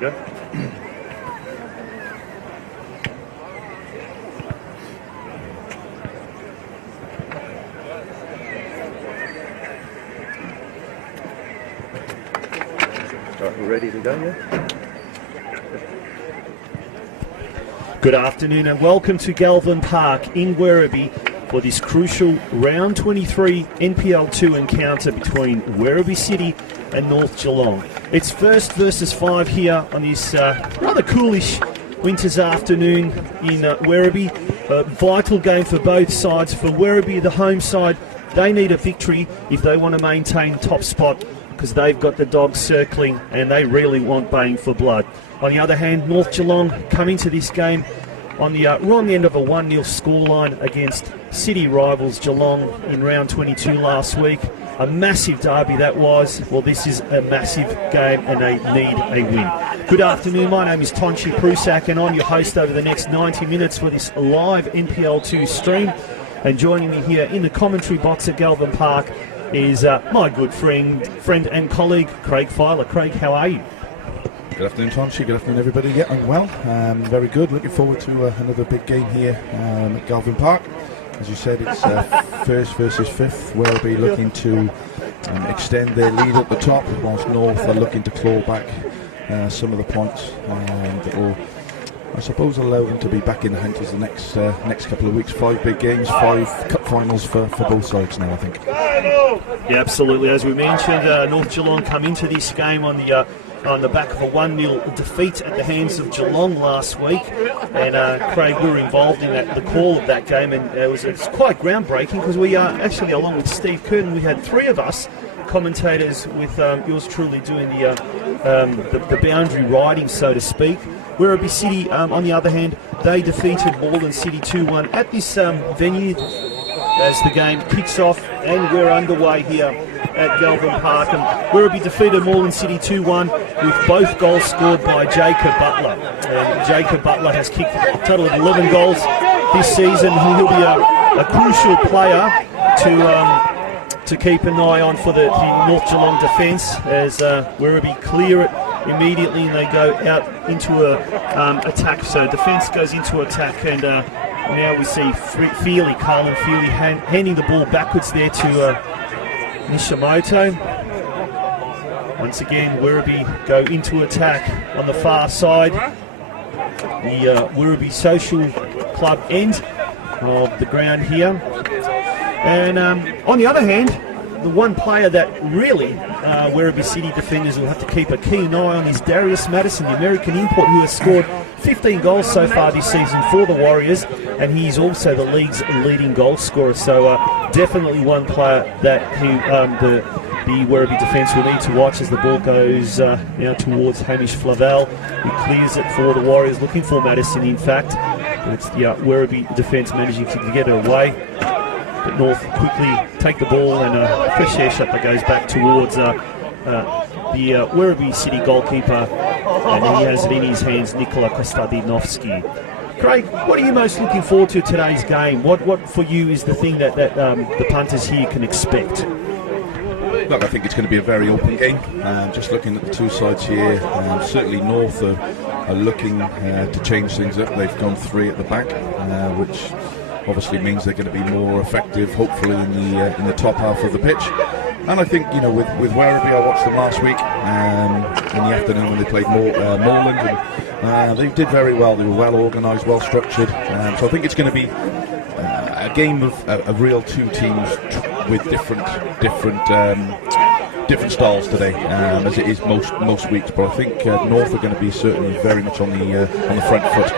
go. Right, we're ready to go, yeah? Good afternoon and welcome to Galvin Park in Werribee for this crucial round 23 NPL 2 encounter between Werribee City and North Geelong. It's first versus 5 here on this rather coolish winter's afternoon in Werribee. A vital game for both sides. For Werribee, the home side, they need a victory if they want to maintain top spot, because they've got the dogs circling and they really want baying for blood. On the other hand, North Geelong come into this game on the wrong end of a 1-0 scoreline against city rivals Geelong in round 22 last week. A massive derby that was. Well, this is a massive game and they need a win. Good afternoon, my name is Tonchi Prusak and I'm your host over the next 90 minutes for this live NPL 2 stream. And joining me here in the commentary box at Galvin Park is my good friend and colleague, Craig Filer. Craig, how are you? Good afternoon, Tonchi. Good afternoon, everybody. Yeah, I'm well. Very good. Looking forward to another big game here at Galvin Park. As you said, it's first versus fifth. Werribee looking to extend their lead at the top, whilst North are looking to claw back some of the points that will, I suppose, allow them to be back in the hunt as the next couple of weeks. 5 big games, 5 cup finals for both sides now, I think. Yeah, absolutely. As we mentioned, North Geelong come into this game on the back of a 1-0 defeat at the hands of Geelong last week, and Craig, we were involved in the call of that game, and it's quite groundbreaking because we are actually, along with Steve Curtin, we had 3 of us commentators, with yours truly doing the boundary riding, so to speak. Werribee City, on the other hand, they defeated Moreland City 2-1 at this venue as the game kicks off, and we're underway here at Galvin Park. And Werribee defeated Moreland City 2-1 with both goals scored by Jacob Butler. And Jacob Butler has kicked a total of 11 goals this season. He'll be a crucial player to keep an eye on for the North Geelong defence, as Werribee clear it immediately and they go out into attack. So defence goes into attack, and now we see Carlin Feely handing the ball backwards there to Nishimoto. Once again, Werribee go into attack on the far side, the Werribee Social Club end of the ground here. And on the other hand, the one player that really Werribee City defenders will have to keep a keen eye on is Darius Madison, the American import, who has scored 15 goals so far this season for the Warriors, and he's also the league's leading goal scorer. So definitely one player that the Werribee defence will need to watch as the ball goes now towards Hamish Flavel, who clears it for the Warriors, looking for Madison in fact. But it's the Werribee defence managing to get it away. But North quickly take the ball, and a fresh air shot that goes back towards the Werribee City goalkeeper, and he has it in his hands, Nikola Kostadinovsky. Craig, what are you most looking forward to today's game? What for you is the thing that the punters here can expect? Look, I think it's going to be a very open game. Just looking at the two sides here, certainly North are looking to change things up. They've gone 3 at the back, which obviously means they're going to be more effective, hopefully, in the top half of the pitch. And I think, with Werribee, I watched them last week in the afternoon when they played Moreland, and they did very well. They were well organised, well structured. So I think it's going to be a game of real two teams with different styles today, as it is most weeks. But I think North are going to be certainly very much on the front foot.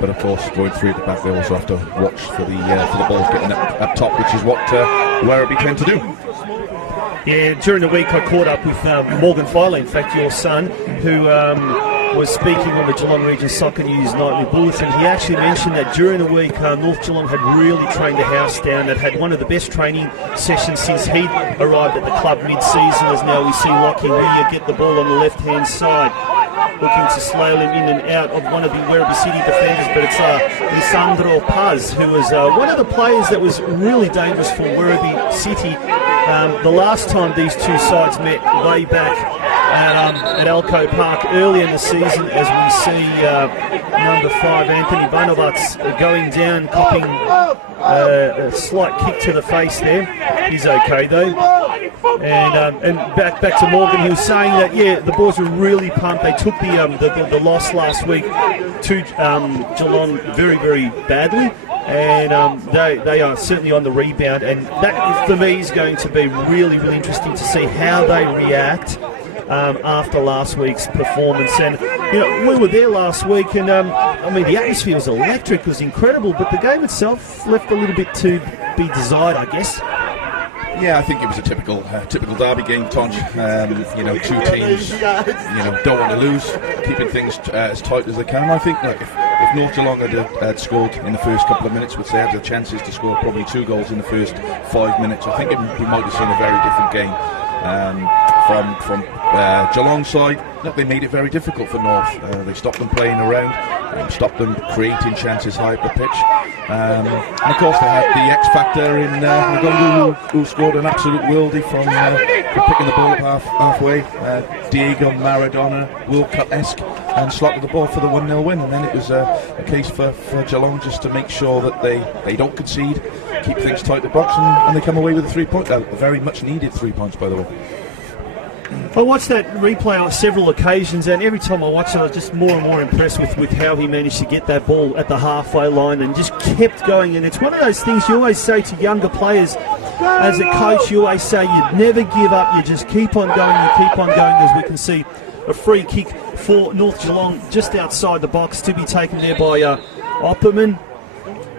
But of course, going 3 at the back, they also have to watch for the balls getting up top, which is what Werribee tend to do. Yeah, during the week I caught up with Morgan Filer, in fact your son, who was speaking on the Geelong Region Soccer News Nightly Bulletin. He actually mentioned that during the week North Geelong had really trained the house down, that had one of the best training sessions since he'd arrived at the club mid-season, as now we see Lockie William get the ball on the left-hand side, looking to slow him in and out of one of the Werribee City defenders, but it's Lisandro Paz, who was one of the players that was really dangerous for Werribee City the last time these two sides met way back at Elko Park early in the season, as we see number 5 Anthony Banovats going down, copping a slight kick to the face there. He's okay though. And back to Morgan, he was saying that the boys were really pumped. They took the loss last week to Geelong very, very badly, and they are certainly on the rebound, and that for me is going to be really, really interesting to see how they react after last week's performance. And we were there last week, and the atmosphere was electric, it was incredible, but the game itself left a little bit to be desired, I guess. Yeah, I think it was a typical derby game, Tonj. Two teams, don't want to lose, keeping things as tight as they can. I think, if North Geelong had scored in the first couple of minutes, which they had the chances to score probably 2 goals in the first 5 minutes, I think we might have seen a very different game. From Geelong's side, they made it very difficult for North. They stopped them playing around, stopped them creating chances high up the pitch. And of course they had the X factor in Ngongu, who scored an absolute worldie from picking the ball up halfway. Diego Maradona, World Cup-esque, and slotted the ball for the 1-0 win. And then it was a case for Geelong just to make sure that they don't concede, keep things tight at the box, and they come away with a 3 point, a very much needed 3 points, by the way. I watched that replay on several occasions, and every time I watched it, I was just more and more impressed with how he managed to get that ball at the halfway line and just kept going. And it's one of those things you always say to younger players, as a coach, you always say you never give up, you just keep on going, as we can see a free kick for North Geelong just outside the box to be taken there by Opperman.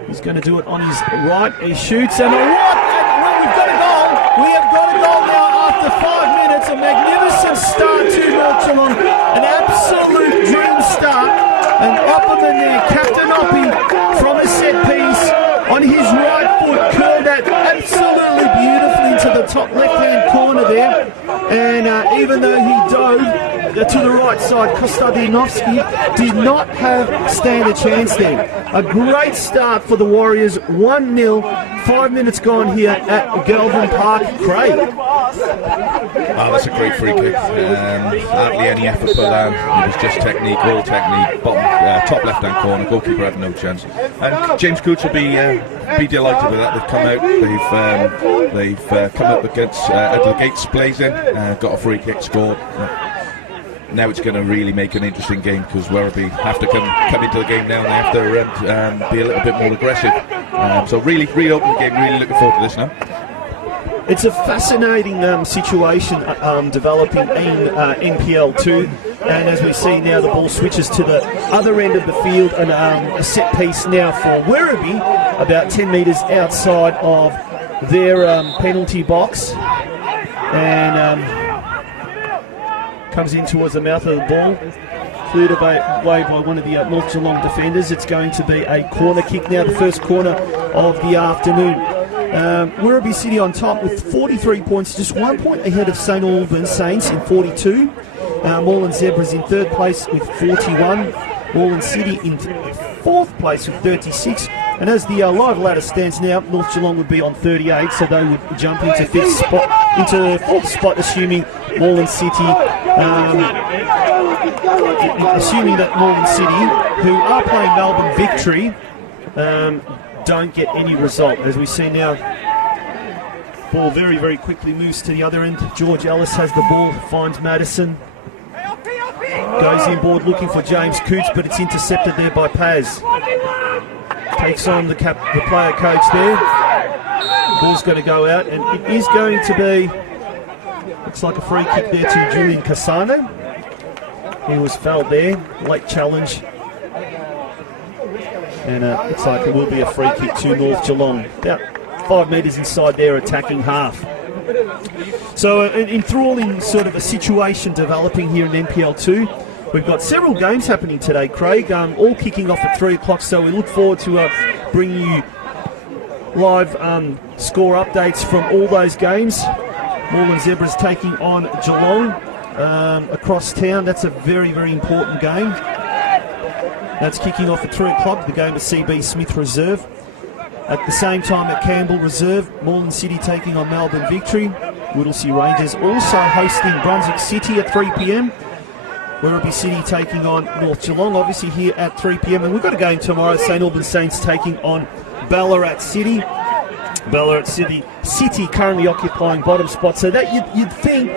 He's going to do it on his right, he shoots, and we've got a goal! We have got a goal now after 5 minutes. A magnificent start to North Geelong, an absolute dream start, and Opperman there, Captain Oppie, from a set piece on his right foot, curled that absolutely beautifully into the top left-hand corner there, and even though he dove to the right side, Kostadinovsky did not stand a chance there. A great start for the Warriors, 1-0, 5 minutes gone here at Galvin Park. Craig. That's a great free kick. Hardly any effort put down. It was just technique, all technique. Top left-hand corner. Goalkeeper had no chance. And James Coots will be delighted with that. They've come out. They've come up against the Gates blazing. Got a free kick scored. Now it's going to really make an interesting game, because Werribee have to come into the game now, and they have to be a little bit more aggressive. So really open game. Really looking forward to this now. It's a fascinating situation developing in NPL 2, and as we see now, the ball switches to the other end of the field, and a set piece now for Werribee, about 10 metres outside of their penalty box, and comes in towards the mouth of the ball, cleared away by one of the North Geelong defenders. It's going to be a corner kick now, the first corner of the afternoon. Werribee City on top with 43 points, just 1 point ahead of St Albans Saints in 42. Moreland Zebras in third place with 41. Moreland City in fourth place with 36. And as the live ladder stands now, North Geelong would be on 38, so they would jump into fourth spot, assuming Moreland City, assuming that Moreland City, who are playing Melbourne Victory, don't get any result. As we see now, ball very, very quickly moves to the other end. George Ellis has the ball, finds Madison, goes inboard looking for James Coots, but it's intercepted there by Paz. Takes on the player coach there. The ball's going to go out, and it is going to be, looks like a free kick there to Julian Cassano. He was fouled there, late challenge. And looks like it will be a free kick to North Geelong. About 5 metres inside their attacking half. So an enthralling sort of a situation developing here in NPL 2. We've got several games happening today, Craig, all kicking off at 3 o'clock, so we look forward to bringing you live score updates from all those games. Moreland Zebras taking on Geelong across town. That's a very, very important game. That's kicking off at 3 o'clock, the game at CB Smith Reserve. At the same time at Campbell Reserve, Moreland City taking on Melbourne Victory. Whittlesea Rangers also hosting Brunswick City at 3 p.m. Werribee City taking on North Geelong, obviously here at 3 p.m. And we've got a game tomorrow, St Albans Saints taking on Ballarat City. Ballarat City currently occupying bottom spot. So that you'd think,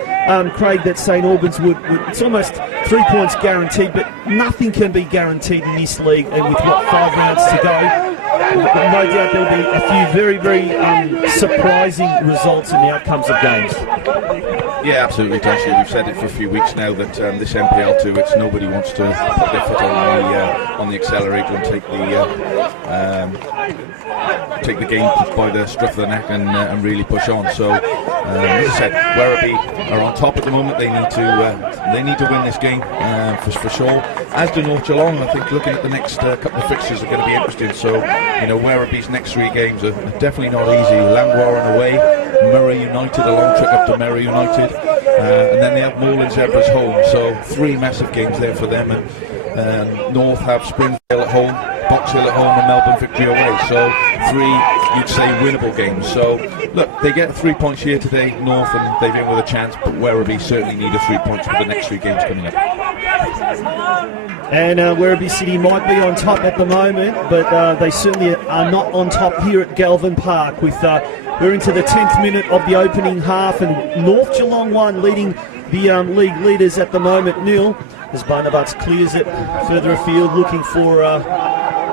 Craig, that St Albans would, it's almost 3 points guaranteed, but nothing can be guaranteed in this league. And with 5 rounds to go, no doubt there'll be a few very, very surprising results and outcomes of games. Yeah, absolutely, Joshua. We've said it for a few weeks now that this NPL 2, it's nobody wants to put their foot on the accelerator and take the game by the scruff of the neck and really push on. So, as I said, Werribee are on top at the moment. They need to win this game for sure. As do North Geelong. I think looking at the next couple of fixtures are going to be interesting. So, Werribee's next 3 games are definitely not easy. Langwarrin away, Murray United, a long trip up to Murray United, and then they have Moreland Zebras home. So 3 massive games there for them. And North have Springvale at home, Box Hill at home, and Melbourne Victory away. So 3, you'd say, winnable games. So look, they get 3 points here today, North, and they've in with a chance. But Werribee certainly need a 3 points for the next 3 games coming up. And Werribee City might be on top at the moment, but they certainly are not on top here at Galvin Park. We're into the 10th minute of the opening half, and North Geelong 1 leading the league leaders at the moment, 0. As Barnabas clears it further afield, looking for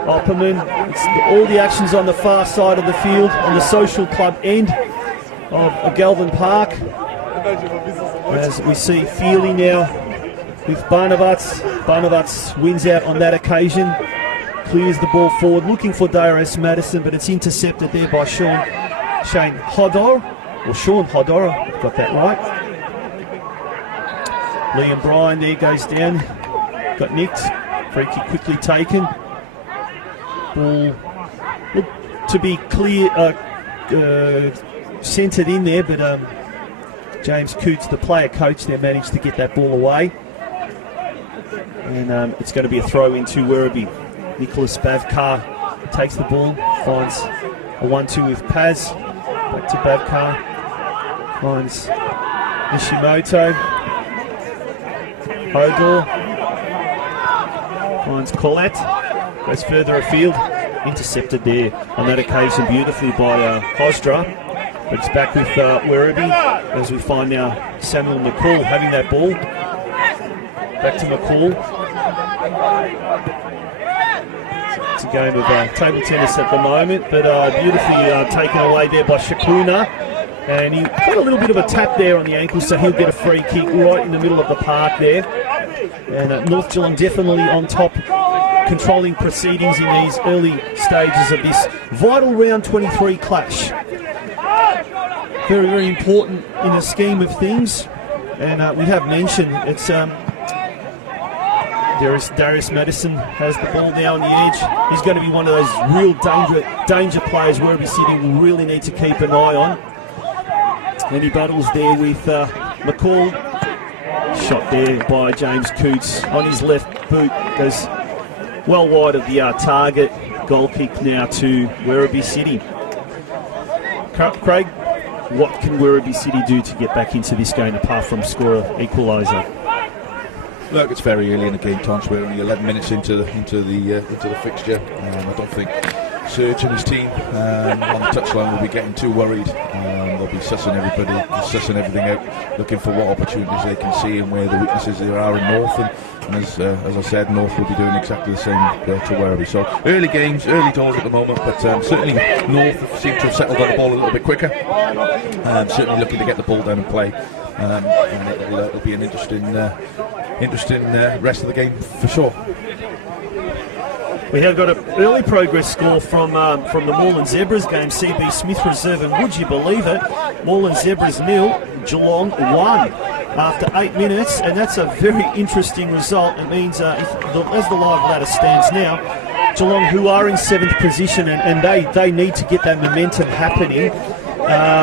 Opperman. All the actions on the far side of the field, on the social club end of Galvin Park. As we see Feely now with Barnabas. Barnabas wins out on that occasion, clears the ball forward, looking for Darius Madison, but it's intercepted there by Shane Hodor, or Sean Hodor, I've got that right. Liam Bryan there goes down, got nicked, free kick quickly taken. Ball looked to be clear, centred in there, but James Coots, the player coach there, managed to get that ball away. And it's going to be a throw into Werribee. Nicholas Bavkar takes the ball, finds a 1-2 with Paz. Back to Bavkar, finds Nishimoto. Hodor finds Collette, goes further afield, intercepted there on that occasion beautifully by Hosdra. But it's back with Werribee as we find now Samuel McCall having that ball. Back to McCall. It's a game of table tennis at the moment, but beautifully taken away there by Shakuna. And he got a little bit of a tap there on the ankle, so he'll get a free kick right in the middle of the park there. And North Geelong definitely on top, controlling proceedings in these early stages of this vital round 23 clash. Very, very important in the scheme of things. And we have mentioned it's Darius Madison has the ball now on the edge. He's going to be one of those real danger players Werribee City will really need to keep an eye on. And he battles there with McCall. Shot there by James Coots on his left boot. Goes well wide of the target. Goal kick now to Werribee City. Craig, what can Werribee City do to get back into this game apart from score an equaliser? Look, it's very early in the game, Tom. We're only 11 minutes into the fixture. I don't think Serge and his team on the touchline will be getting too worried. They'll be sussing everything out, looking for what opportunities they can see and where the weaknesses there are in North. And as I said, North will be doing exactly the same to Werribee. So early games, early doors at the moment, but certainly North seem to have settled on the ball a little bit quicker. Certainly looking to get the ball down and play. And it'll be an interesting rest of the game for sure. We have got an early progress score from the Moreland Zebras game, CB Smith Reserve, and would you believe it, Moreland Zebras 0, Geelong 1 after 8 minutes, and that's a very interesting result. It means as the live ladder stands now, Geelong, who are in 7th position, and they need to get that momentum happening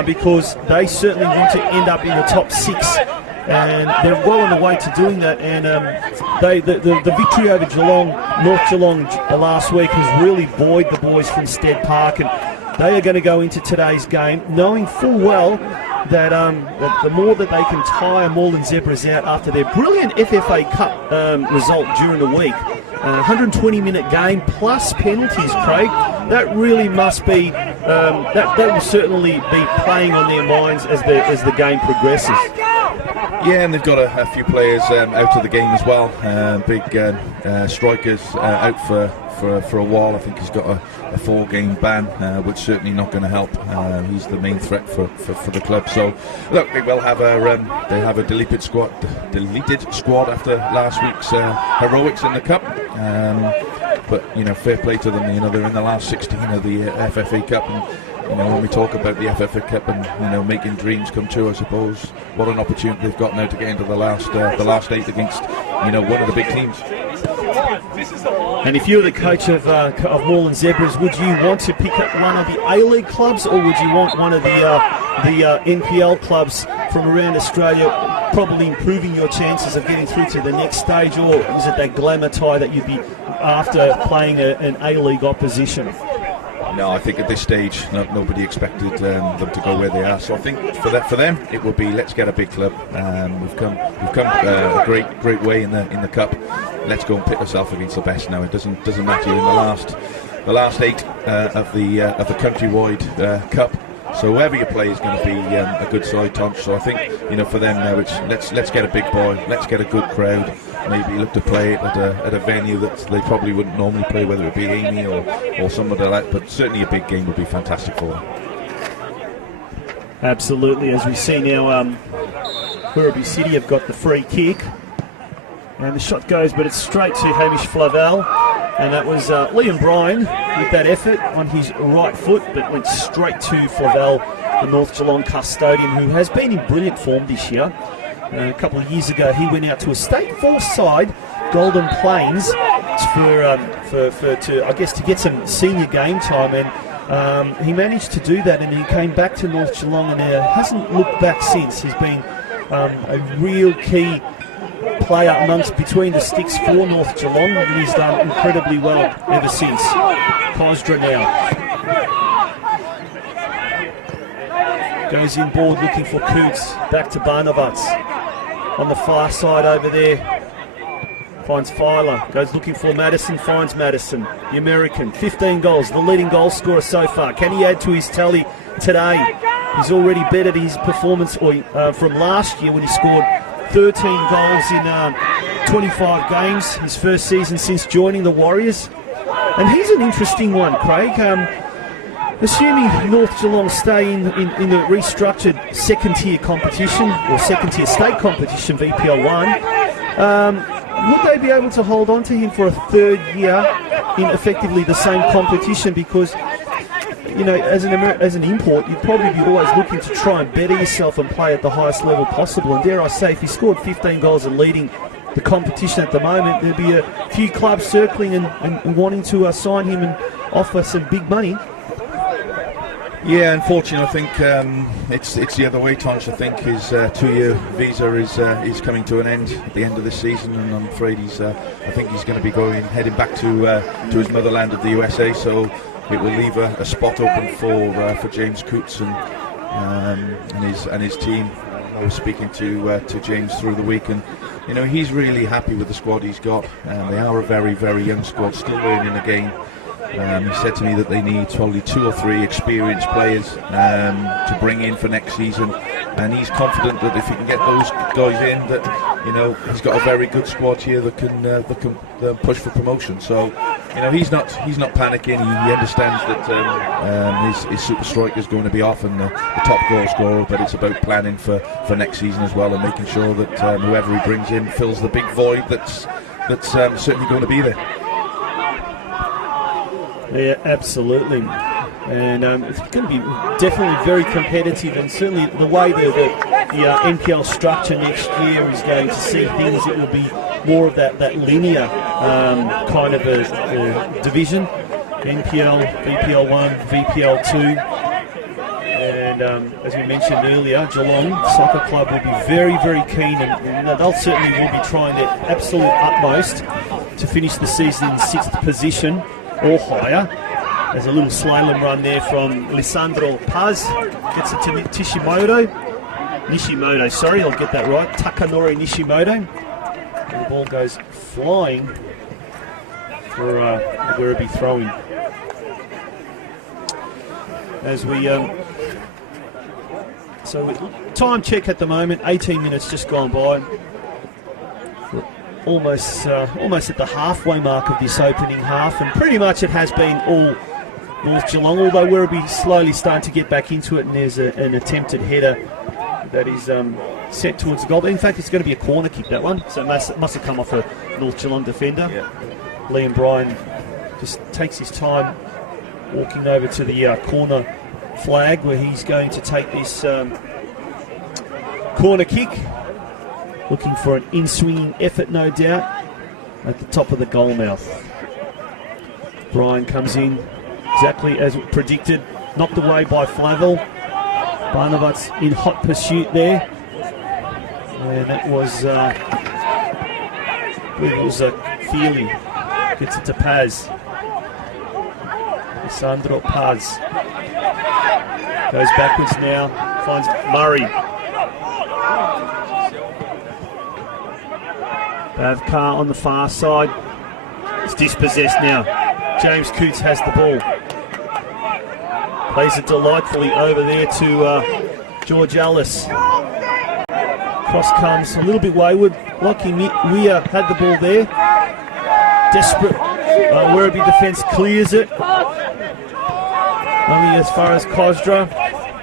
because they certainly want to end up in the top 6. And they're well on the way to doing that. And the victory over Geelong, North Geelong last week has really buoyed the boys from Stead Park, and they are going to go into today's game knowing full well that the more that they can tire Moreland Zebras out after their brilliant FFA Cup result during the week, 120-minute game plus penalties, Craig, that really must be, that will certainly be playing on their minds as the game progresses. Yeah, and they've got a few players out of the game as well. Big strikers out for a while. I think he's got a 4-game ban, which certainly not going to help. He's the main threat for the club. So look, they will have a deleted squad after last week's heroics in the cup. But fair play to them. They're in the last 16 of the FFA Cup, and when we talk about the FFA Cup and making dreams come true, I suppose what an opportunity they've got now to get into the last 8 against one of the big teams. And if you're the coach of Moreland Zebras, would you want to pick up one of the A-League clubs, or would you want one of the NPL clubs from around Australia, probably improving your chances of getting through to the next stage, or is it that glamour tie that you'd be after playing an A-League opposition? No, I think at this stage nobody expected them to go where they are. So I think for them it will be, let's get a big club. We've come a great way in the cup. Let's go and pit ourselves against the best now. It doesn't matter in the last 8 of the countrywide cup. So whoever you play is going to be a good side, Tom. So I think for them now it's let's get a big boy, let's get a good crowd. Maybe look to play it at a venue that they probably wouldn't normally play, whether it be Amy or somebody like that. But certainly a big game would be fantastic for them. Absolutely. As we see now, Werribee City have got the free kick. And the shot goes, but it's straight to Hamish Flavel. And that was Liam Bryan with that effort on his right foot, but went straight to Flavel, the North Geelong custodian, who has been in brilliant form this year. A couple of years ago, he went out to a State Force side, Golden Plains, to get some senior game time, and he managed to do that, and he came back to North Geelong and hasn't looked back since. He's been a real key player between the sticks for North Geelong, and he's done incredibly well ever since. Kosdra now goes inboard looking for Coots, back to Barnavats on the far side over there, finds Filer, goes looking for Madison, finds Madison, the American, 15 goals, the leading goal scorer so far. Can he add to his tally today? He's already bettered his performance from last year when he scored 13 goals in 25 games, his first season since joining the Warriors. And he's an interesting one, Craig. Assuming North Geelong stay in the restructured second-tier competition, or second-tier state competition, VPL 1, would they be able to hold on to him for a third year in effectively the same competition? Because, as an import, you'd probably be always looking to try and better yourself and play at the highest level possible. And dare I say, if he scored 15 goals and leading the competition at the moment, there'd be a few clubs circling and wanting to sign him and offer some big money. Yeah, unfortunately, I think it's the other way, Tonch. I think his 2-year visa is coming to an end at the end of this season, and I'm afraid I think he's going to be heading back to his motherland of the USA. So it will leave a spot open for James Coots and his team. I was speaking to James through the week, and he's really happy with the squad he's got. They are a very, very young squad, still learning the game. He said to me that they need probably 2 or 3 experienced players to bring in for next season, and he's confident that if he can get those guys in, that he's got a very good squad here that can push for promotion. So he's not panicking. He understands that his super striker is going to be off and the top goal scorer, but it's about planning for next season as well, and making sure that whoever he brings in fills the big void that's certainly going to be there. Yeah, absolutely. And it's going to be definitely very competitive, and certainly the way the NPL structure next year is going to see things, it will be more of that linear kind of a division. NPL, VPL 1, VPL 2. And as we mentioned earlier, Geelong Soccer Club will be very, very keen, and they'll certainly will be trying their absolute utmost to finish the season in 6th position or higher. There's a little slalom run there from Lisandro Paz, gets it to Tishimoto, Nishimoto, sorry, I'll get that right. Takanori Nishimoto. And the ball goes flying for Werribee throwing. As we time check at the moment, 18 minutes just gone by. We're almost at the halfway mark of this opening half, and pretty much it has been all North Geelong, although Werribee slowly starting to get back into it, and there's an attempted header that is set towards the goal. In fact, it's going to be a corner kick, that one, so it must have come off a North Geelong defender. Yeah. Liam Bryan just takes his time walking over to the corner flag where he's going to take this corner kick, looking for an in-swinging effort, no doubt, at the top of the goal mouth. Bryan comes in exactly as predicted, knocked away by Flavel. Barnabas in hot pursuit there, and that was Feely gets it to Paz. Sandro Paz goes backwards now, finds Murray. Bavkar on the far side. It's dispossessed now. James Coots has the ball. Plays it delightfully over there to George Ellis. Cross comes a little bit wayward. Lockie Weir had the ball there. Desperate. Werribee defence clears it. Only as far as Kosdra.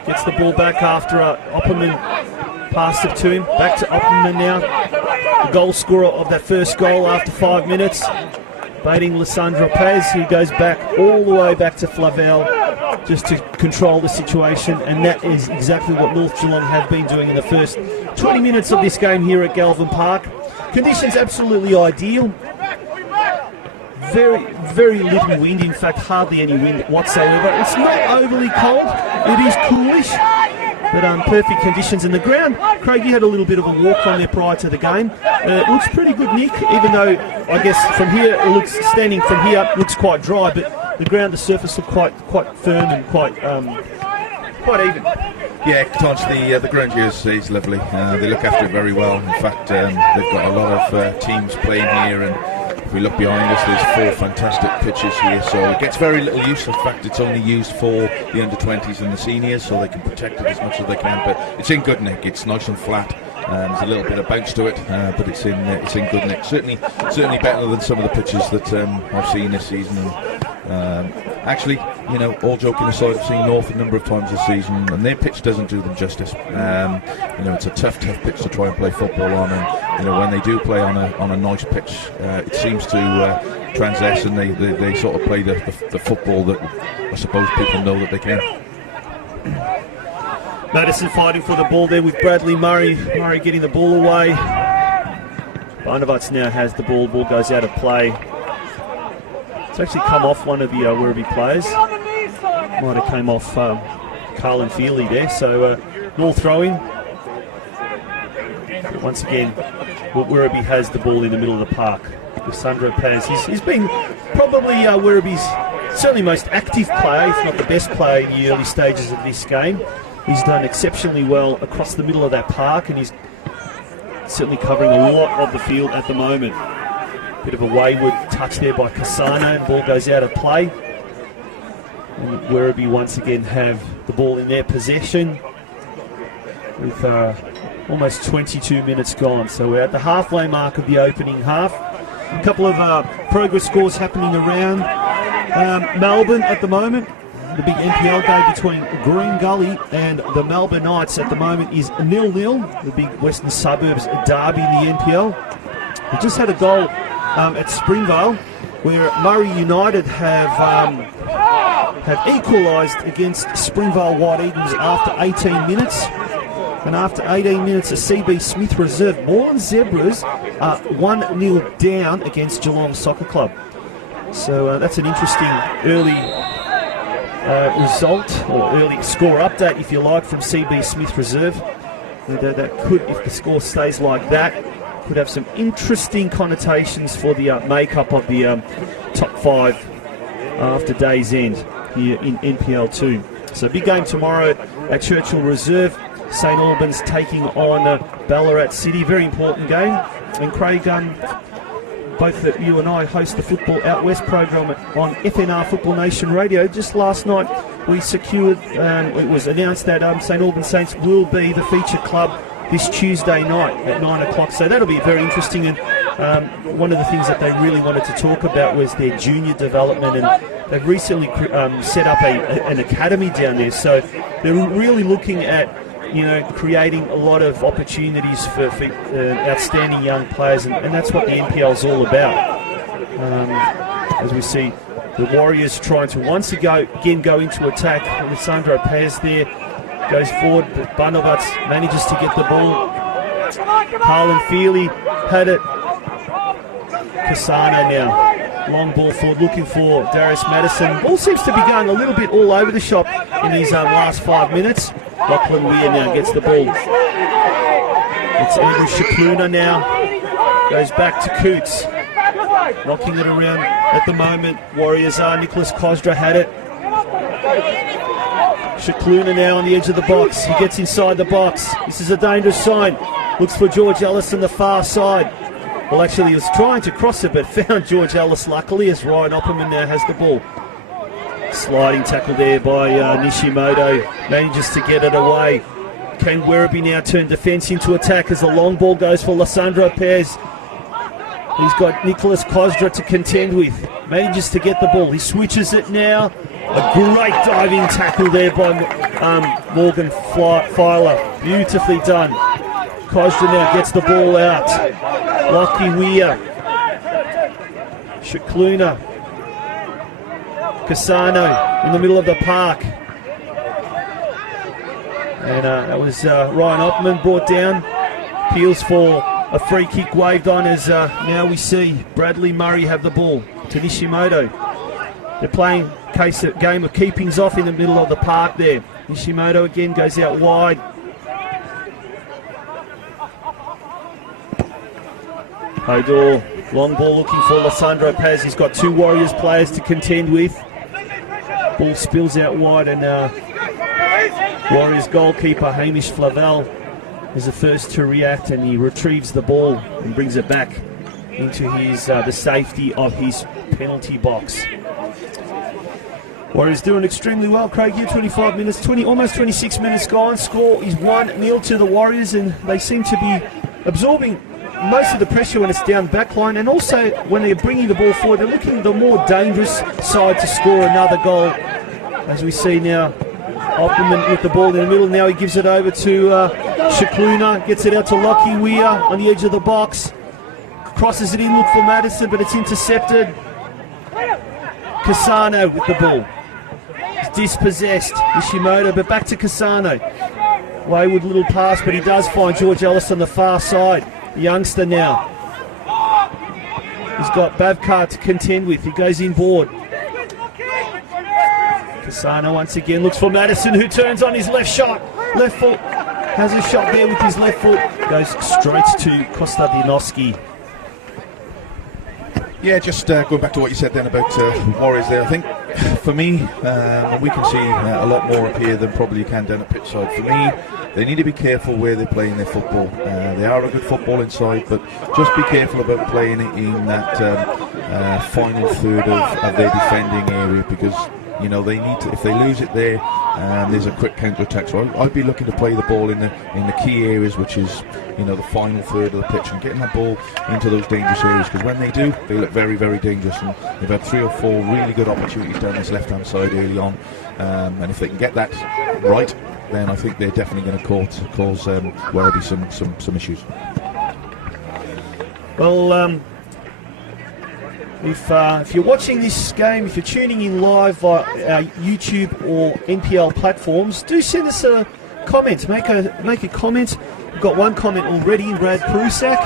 Gets the ball back after Opperman passed it to him. Back to Opperman now. The goal scorer of that first goal after 5 minutes. Baiting Lissandro Paz, who goes back all the way back to Flavel just to control the situation, and that is exactly what North Geelong have been doing in the first 20 minutes of this game here at Galvin Park. Conditions absolutely ideal. Very, very little wind, in fact hardly any wind whatsoever. It's not overly cold, it is coolish, but perfect conditions in the ground. Craig, you had a little bit of a walk on there prior to the game. It looks pretty good, Nick, even though I guess from here it looks, standing from here looks quite dry, but the ground, the surface looked quite firm and quite even. Yeah, Taj, the ground here is lovely. They look after it very well. In fact, they've got a lot of teams playing here, and if we look behind us, there's 4 fantastic pitches here, so it gets very little use. In fact, it's only used for the under-20s and the seniors, so they can protect it as much as they can. But it's in good nick. It's nice and flat. There's a little bit of bounce to it, but it's in good nick. Certainly better than some of the pitches that I've seen this season. Actually, all joking aside, I've seen North a number of times this season, and their pitch doesn't do them justice. It's a tough pitch to try and play football on, and when they do play on a nice pitch, it seems to transcend, and they sort of play the football that I suppose people know that they can. Madison fighting for the ball there with Bradley Murray. Murray getting the ball away. Barnabas now has the ball. Ball goes out of play. It's actually come off one of the Werribee players. Might have came off Carlin Feely there. So ball throwing. But once again, Werribee has the ball in the middle of the park with Sandro Paz. He's been probably Werribee's certainly most active player, if not the best player in the early stages of this game. He's done exceptionally well across the middle of that park, and he's certainly covering a lot of the field at the moment. Bit of a wayward touch there by Cassano. Ball goes out of play. And Werribee once again have the ball in their possession with almost 22 minutes gone. So we're at the halfway mark of the opening half. A couple of progress scores happening around Melbourne at the moment. The big NPL game between Green Gully and the Melbourne Knights at the moment is 0-0. The big Western Suburbs derby in the NPL. We just had a goal at Springvale, where Murray United have equalised against Springvale White Eagles after 18 minutes. And after 18 minutes, a CB Smith Reserve Moreland Zebras are 1-0 down against Geelong Soccer Club. So that's an interesting early result, or early score update, if you like, from CB Smith Reserve. That could, if the score stays like that, could have some interesting connotations for the makeup of the top 5 after day's end here in NPL 2. So big game tomorrow at Churchill Reserve. St Albans taking on Ballarat City. Very important game. And Craig, both that you and I host the Football Out West program on FNR Football Nation Radio. Just last night we secured, it was announced that St Albans Saints will be the featured club this Tuesday night at 9 o'clock. So that'll be very interesting. And one of the things that they really wanted to talk about was their junior development, and they've recently set up an academy down there. So they're really looking at, you know, creating a lot of opportunities for outstanding young players, and that's what the NPL is all about. As we see the Warriors trying to once again go into attack. Alessandro Paz there goes forward, but Barnovats manages to get the ball. Harlan Feely had it. Casano now, long ball forward, looking for Darius Madison. Ball seems to be going a little bit all over the shop in these last 5 minutes. Lachlan Weir now gets the ball. It's Andrew Shakluna now. Goes back to Coots. Knocking it around at the moment. Warriors are. Nicholas Kosdra had it. Shakluna now on the edge of the box. He gets inside the box. This is a dangerous sign. Looks for George Ellis on the far side. Well, actually, he was trying to cross it, but found George Ellis luckily as Ryan Opperman now has the ball. Sliding tackle there by Nishimoto. Manages to get it away. Can Werribee now turn defence into attack as the long ball goes for Lissandro Pez. He's got Nicholas Kosdra to contend with. Manages to get the ball. He switches it now. A great diving tackle there by Morgan Filer. Beautifully done. Kosdra now gets the ball out. Lockie Weir. Shakluna. Casano in the middle of the park. And that was Ryan Opperman brought down. Appeals for a free kick waved on as now we see Bradley Murray have the ball to Nishimoto. They're playing a game of keepings off in the middle of the park there. Nishimoto again goes out wide. Hodor, long ball looking for Lissandro Paz. He's got two Warriors players to contend with. Ball spills out wide, and Warriors goalkeeper Hamish Flavel is the first to react, and he retrieves the ball and brings it back into his the safety of his penalty box. Warriors doing extremely well, Craig. Here 25 minutes, almost 26 minutes gone. Score is 1-0 to the Warriors, and they seem to be absorbing most of the pressure when it's down back line, and also when they're bringing the ball forward, they're looking the more dangerous side to score another goal. As we see now, Opperman with the ball in the middle. Now he gives it over to Shakluna, gets it out to Lockie Weir on the edge of the box. Crosses it in, look for Madison, but it's intercepted. Casano with the ball. It's dispossessed. Nishimoto, but back to Casano. Wayward little pass, but he does find George Ellis on the far side. The youngster now. He's got Bavkar to contend with. He goes inboard. Casano once again looks for Madison, who turns on his left shot. Left foot. Has a shot there with his left foot. Goes straight to Kostadinowski. Yeah, just going back to what you said then about Warriors there, I think for me, we can see a lot more up here than probably you can down at pitchside. For me, they need to be careful where they're playing their football. They are a good football inside, but just be careful about playing it in that final third of their defending area, because you know they need to. If they lose it there, there's a quick counter attack. So I'd be looking to play the ball in the key areas, which is the final third of the pitch, and getting that ball into those dangerous areas, because when they do, they look very, very dangerous. And they've had 3 or 4 really good opportunities down this left-hand side early on, and if they can get that right, then I think they're definitely going to cause Werribee some issues. Well, if you're watching this game, if you're tuning in live via our YouTube or NPL platforms, do send us a comment. Make a comment. We've got one comment already, Brad Prusak.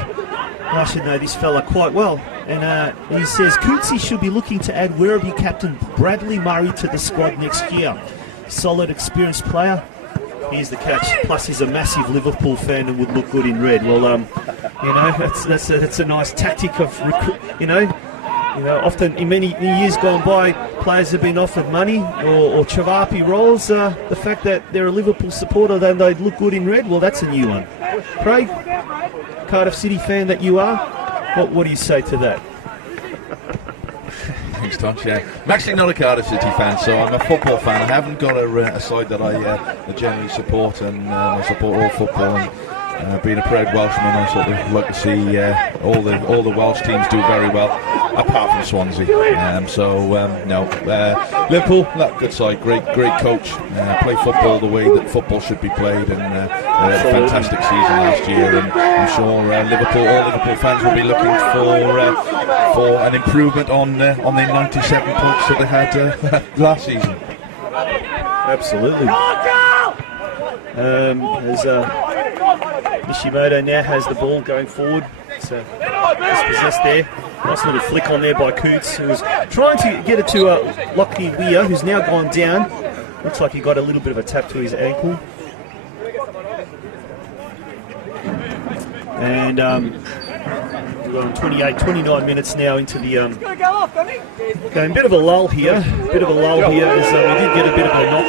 I should know this fella quite well. And he says, Cootsy should be looking to add Werribee captain Bradley Murray to the squad next year. Solid, experienced player. Here's the catch. Plus, he's a massive Liverpool fan and would look good in red. Well, that's a nice tactic of, often in many years gone by, players have been offered money or Chavapi roles. The fact that they're a Liverpool supporter, then they'd look good in red, well, that's a new one. Craig, Cardiff City fan that you are, what do you say to that? Thanks, Tosh. Yeah, I'm actually not a Cardiff City fan, so I'm a football fan. I haven't got a side that I generally support, and I support all football. And being a proud Welshman, I sort of like to see all the Welsh teams do very well, apart from Swansea. No, Liverpool, that good side, great coach, play football the way that football should be played, and had a fantastic season last year. And I'm sure all Liverpool fans will be looking for an improvement on their 97 points that they had last season. Absolutely. Nishimoto now has the ball going forward. So dispossessed there. Nice little flick on there by Coots, who was trying to get it to Lockie Weir, who's now gone down. Looks like he got a little bit of a tap to his ankle. And we're on 29 minutes now into the going a bit of a lull here. As we did get a bit of a knock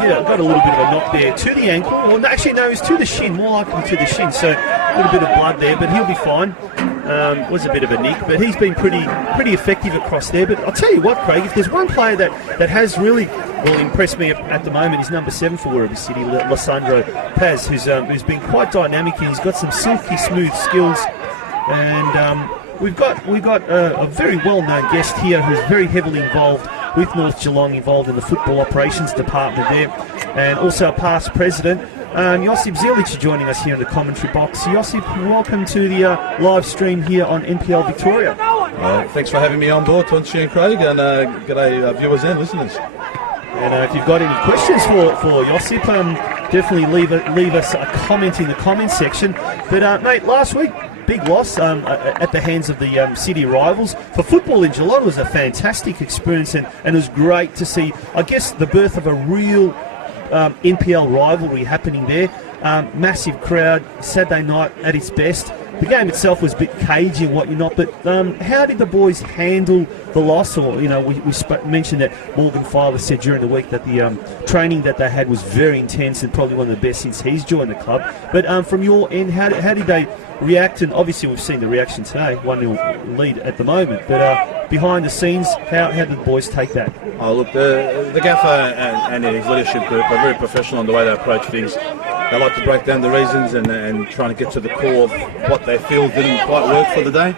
there got a little bit of a knock there to the ankle. Well, actually, no, it's to the shin, more likely to the shin. So a little bit of blood there, but he'll be fine. Was a bit of a nick, but he's been pretty effective across there. But I'll tell you what, Craig, if there's one player that has really impressed me at the moment, is number 7 for Werribee City, Lissandro Paz, who's been quite dynamic, and he's got some silky smooth skills. And we've got a very well-known guest here who's very heavily involved with North Geelong, involved in the football operations department there, and also a past president. Josip Zilic joining us here in the commentary box. Josip, welcome to the live stream here on NPL Victoria. Thanks for having me on board, Tonchi and Craig, and g'day viewers and listeners. And if you've got any questions for Josip, definitely leave us a comment in the comment section. But mate, last week, big loss at the hands of the city rivals. For football in Geelong, it was a fantastic experience, and it was great to see, I guess, the birth of a real NPL rivalry happening there. Massive crowd, Saturday night at its best. The game itself was a bit cagey and whatnot, but how did the boys handle the loss? Or, we mentioned that Morgan Filer said during the week that the training that they had was very intense and probably one of the best since he's joined the club. But from your end, how did they react? And obviously we've seen the reaction today, 1-0 lead at the moment. But behind the scenes, how did the boys take that? Oh, look, the gaffer and his leadership group are very professional in the way they approach things. They like to break down the reasons and trying to get to the core of what they feel didn't quite work for the day.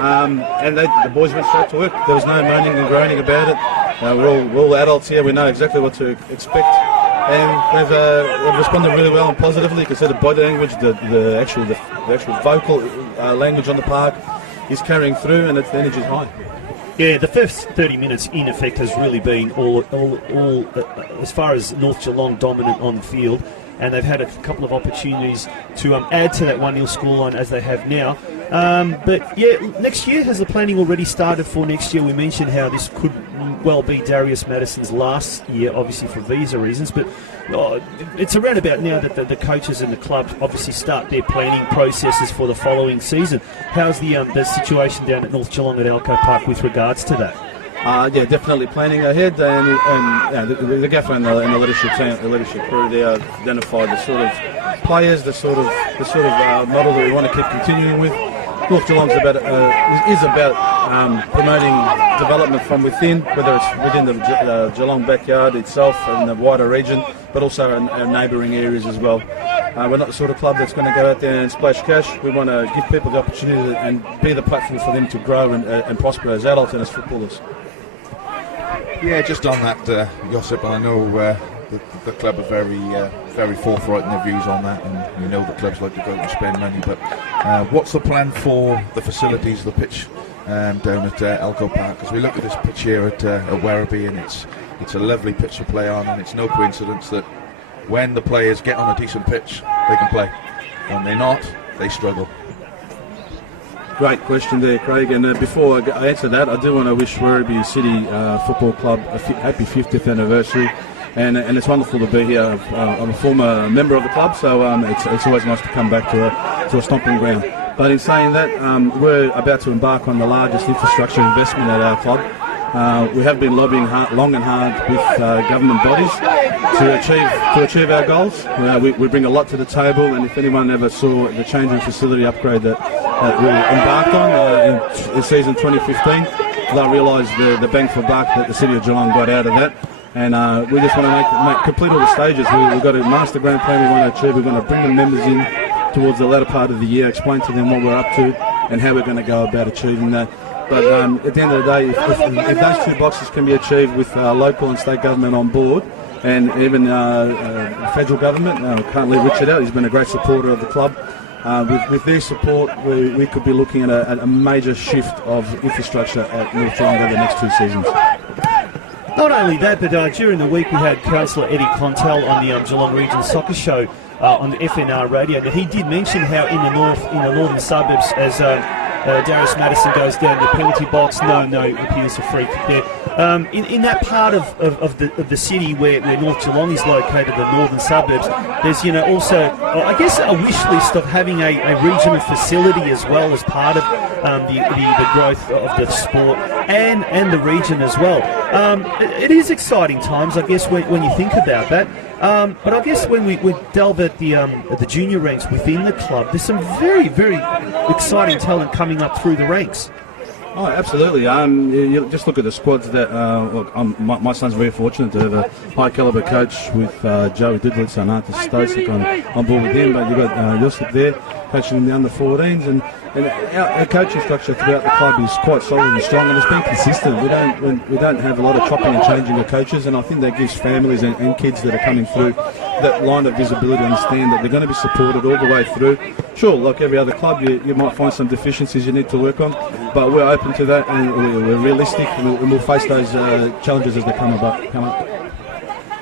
And the boys went straight to work. There was no moaning and groaning about it. We're all adults here. We know exactly what to expect. And they've responded really well and positively. You can see the body language, the actual vocal language on the park is carrying through, and the energy is high. Yeah, the first 30 minutes in effect has really been all as far as North Geelong dominant on the field, and they've had a couple of opportunities to add to that 1-0 scoreline as they have now. But yeah, next year, has the planning already started for next year? We mentioned how this could well be Darius Madison's last year, obviously for visa reasons, but it's around about now that the coaches and the club obviously start their planning processes for the following season. How's the situation down at North Geelong at Alco Park with regards to that? Yeah, definitely planning ahead, and the gaffer and the leadership team, the leadership crew, they identified the sort of players, the sort of model that we want to keep continuing with. North Geelong is about promoting development from within, whether it's within the Geelong backyard itself and the wider region, but also in neighbouring areas as well. We're not the sort of club that's going to go out there and splash cash. We want to give people the opportunity and be the platform for them to grow and prosper as adults and as footballers. Yeah, just on that, Josip, I know the club are very forthright in their views on that, and we know that clubs like to go and spend money, but what's the plan for the facilities, the pitch down at Elko Park? Because we look at this pitch here at Werribee, and it's a lovely pitch to play on, and it's no coincidence that when the players get on a decent pitch, they can play. When they're not, they struggle. Great question there, Craig. And before I answer that, I do want to wish Werribee City Football Club a happy 50th anniversary. And it's wonderful to be here. I'm a former member of the club, so it's always nice to come back to a stomping ground. But in saying that, we're about to embark on the largest infrastructure investment at our club. We have been lobbying long and hard with government bodies to achieve our goals. We bring a lot to the table, and if anyone ever saw the change room facility upgrade that we embarked on in season 2015, they'll realise the bang for buck that the City of Geelong got out of that. And we just want to complete all the stages. We've got a master grand plan we want to achieve. We're going to bring the members in towards the latter part of the year, explain to them what we're up to and how we're going to go about achieving that. But at the end of the day, if those two boxes can be achieved with local and state government on board, and even federal government, I can't leave Richard out, he's been a great supporter of the club. With their support, we could be looking at a major shift of infrastructure at North Geelong over the next 2 seasons. Not only that, but during the week we had Councillor Eddie Contel on the Geelong Region Soccer Show on the FNR radio, and he did mention how in the northern suburbs, as Darius Madison goes down the penalty box, no, appears a free kick there. In that part of the city where North Geelong is located, the northern suburbs, there's also I guess a wish list of having a regional facility as well as part of the growth of the sport and the region as well. It is exciting times, I guess, when you think about that. But I guess when we delve at the junior ranks within the club, there's some very, very exciting talent coming up through the ranks. Oh, absolutely. You just look at the squads that. My son's very fortunate to have a high caliber coach with Joey Didlitz and Arthur Stosic on board with him. But you've got Josip there coaching in the under-14s, and our coaching structure throughout the club is quite solid and strong, and it's been consistent. We don't have a lot of chopping and changing of coaches, and I think that gives families and kids that are coming through that line of visibility to understand that they're going to be supported all the way through. Sure, like every other club, you might find some deficiencies you need to work on, but we're open to that, and we're realistic, and we'll face those challenges as they come up.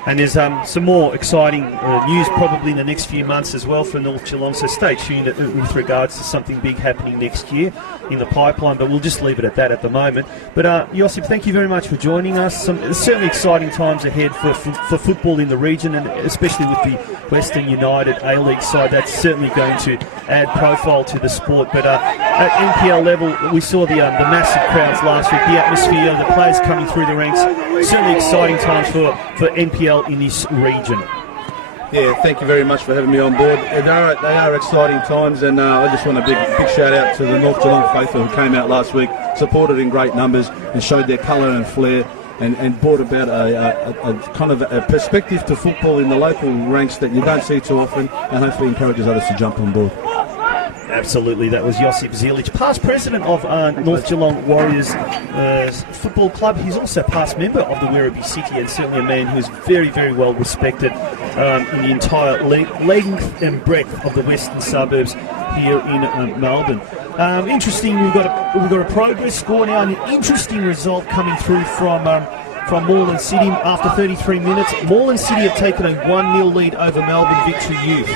And there's some more exciting news probably in the next few months as well for North Geelong, so stay tuned with regards to something big happening next year in the pipeline, but we'll just leave it at that at the moment. But Josip, thank you very much for joining us. Some certainly exciting times ahead for football in the region, and especially with the Western United A-League side. That's certainly going to add profile to the sport. But at NPL level, we saw the massive crowds last week, the atmosphere, the players coming through the ranks. Certainly exciting times for NPL in this region. Yeah, thank you very much for having me on board. They are exciting times, and I just want a big shout out to the North Geelong faithful who came out last week, supported in great numbers and showed their colour and flair, and brought about a kind of a perspective to football in the local ranks that you don't see too often, and hopefully encourages others to jump on board. Absolutely, that was Josip Zilic, past president of North Geelong Warriors Football Club. He's also past member of the Werribee City, and certainly a man who's very, very well respected in the entire length and breadth of the western suburbs here in Melbourne. Interesting, we've got a progress score now, and an interesting result coming through from Moreland City after 33 minutes. Moreland City have taken a 1-0 lead over Melbourne Victory Youth.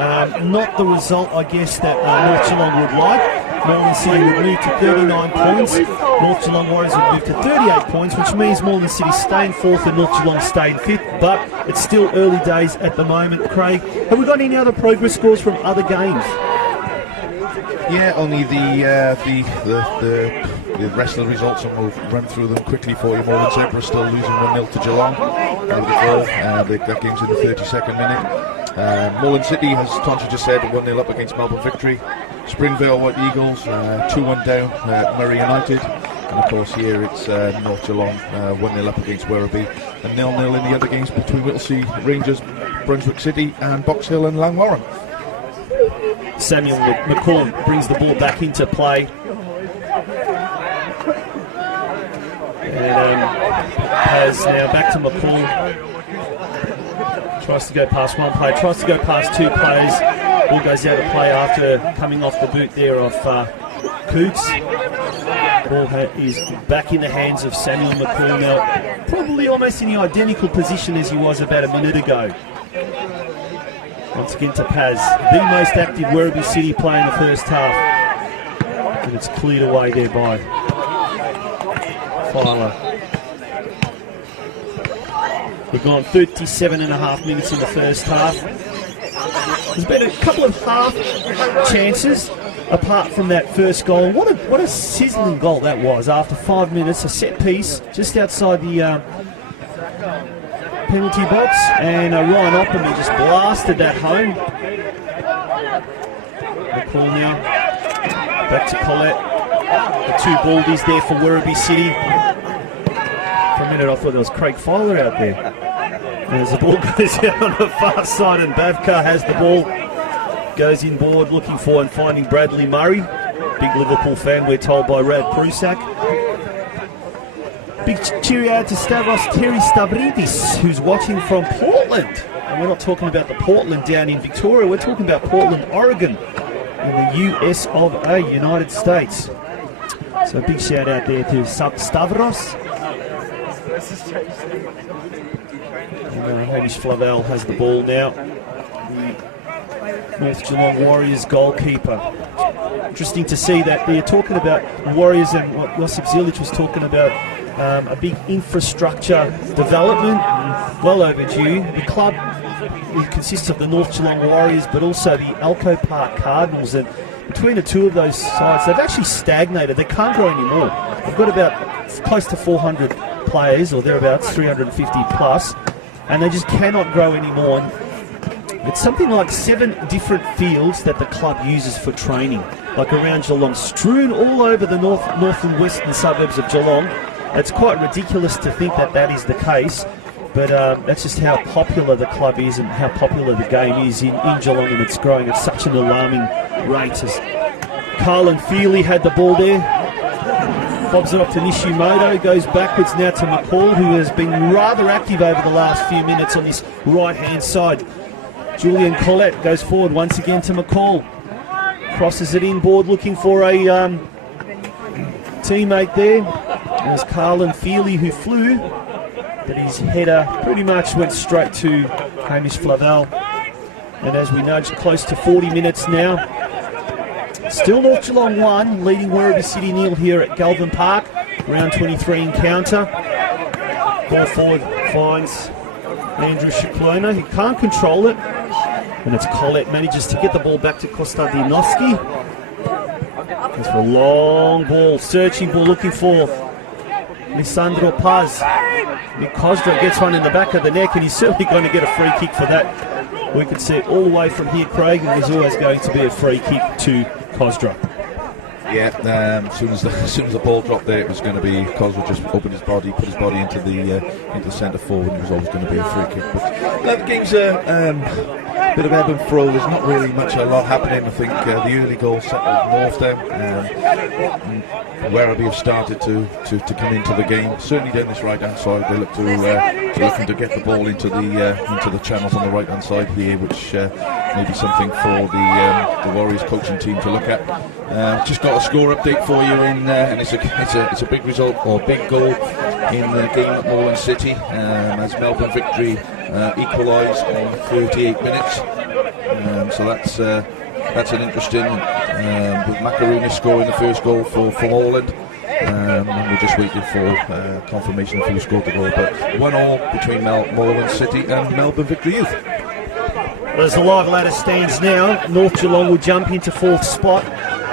Not the result, I guess, that North Geelong would like. Moreland City would move to 39 points. North Geelong Warriors would move to 38 points, which means Moreland City stay in 4th and North Geelong stay in 5th. But it's still early days at the moment. Craig, have we got any other progress scores from other games? Yeah, only the rest of the results, and we'll run through them quickly for you. Moreland Zebra still losing 1-0 to Geelong. That game's in the 32nd minute. Moreland City, as Tonja just said, 1-0 up against Melbourne Victory. Springvale White Eagles 2-1 down at Murray United, and of course here it's North Geelong 1-0 up against Werribee, and 0-0 in the other games between Whittlesea Rangers, Brunswick City, and Box Hill and Langwarren. Samuel McCall brings the ball back into play, and has now back to McCall. Tries to go past one player, tries to go past two players. Ball goes out of play after coming off the boot there of Coots. Ball is back in the hands of Samuel McCall now, probably almost in the identical position as he was about a minute ago. Once again to Paz, the most active Werribee City player in the first half. And it's cleared away there by Filer. We've gone 37.5 minutes in the first half. There's been a couple of half chances apart from that first goal. What a sizzling goal that was after 5 minutes, a set piece just outside the penalty box, and Ryan Opperman just blasted that home. The call now, back to Collette. The two baldies there for Werribee City. For a minute I thought there was Craig Fowler out there. As the ball goes out on the far side, and Bavkar has the ball. Goes inboard looking for and finding Bradley Murray. Big Liverpool fan, we're told by Rad Prusak. Big cheerio out to Stavros Terry Stavridis, who's watching from Portland. And we're not talking about the Portland down in Victoria, we're talking about Portland, Oregon, in the US of A, United States. So a big shout out there to Stavros. And Hamish Flavel has the ball now. The North Geelong Warriors goalkeeper. Interesting to see that they're talking about Warriors, and what Josip Zilic was talking about, a big infrastructure development, well overdue. The club, it consists of the North Geelong Warriors but also the Elko Park Cardinals, and between the two of those sides they've actually stagnated. They can't grow anymore. They've got about close to 400 players or thereabouts, 350 plus, and they just cannot grow anymore. It's something like 7 different fields that the club uses for training, like around Geelong, strewn all over the north and western suburbs of Geelong. It's quite ridiculous to think that that is the case, but that's just how popular the club is and how popular the game is in Geelong, and it's growing at such an alarming rate. As Carlin Feely had the ball there, bobs it off to Nishimoto, goes backwards now to McCall, who has been rather active over the last few minutes on this right-hand side. Julian Collette goes forward once again to McCall. Crosses it inboard looking for a teammate there. There's Carlin Feely who flew, but his header pretty much went straight to Hamish Flavel. And as we nudge close to 40 minutes now, still North Geelong 1, leading Werribee City 0 here at Galvin Park. Round 23 encounter. Ball forward finds Andrew Shiklona. He can't control it. And it's Collette manages to get the ball back to Kostadinowski. Goes for a long ball, searching ball, looking for Lisandro Paz. Nick Kosdra gets one in the back of the neck, and he's certainly going to get a free kick for that. We can see it all the way from here, Craig, and there's always going to be a free kick to Kosdra. Yeah, as soon as the ball dropped there, it was going to be Coswell just opened his body, put his body into the centre forward, and it was always going to be a free kick. But the game's a bit of ebb and flow. There's not really a lot happening. I think the early goal settled North down. Werribee have started to come into the game. Certainly down this right hand side, they look to looking to get the ball into the channels on the right hand side here, which may be something for the Warriors coaching team to look at. Just got a score update for you, and it's a big result, or big goal in the game at Moreland City, as Melbourne Victory equalised in 38 minutes. So that's an interesting, with Macaronis scoring the first goal for Moreland. And we're just waiting for confirmation of who scored the goal. But 1-1 between Moreland City and Melbourne Victory Youth. As the live ladder stands now, North Geelong will jump into 4th spot,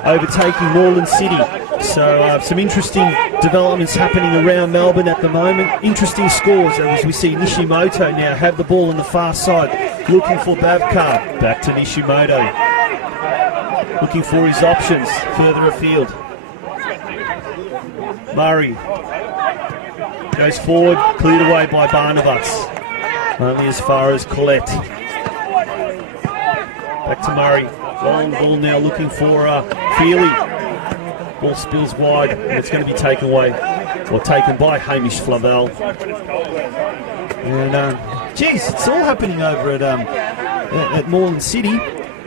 overtaking Moreland City. So some interesting developments happening around Melbourne at the moment. Interesting scores as we see Nishimoto now have the ball on the far side, looking for Bavkar. Back to Nishimoto, looking for his options further afield. Murray goes forward, cleared away by Barnabas. Only as far as Collette. Back to Murray. Long ball now looking for Feely. Ball spills wide, and it's going to be taken away, or taken by Hamish Flavel. And geez, it's all happening over at Moreland City.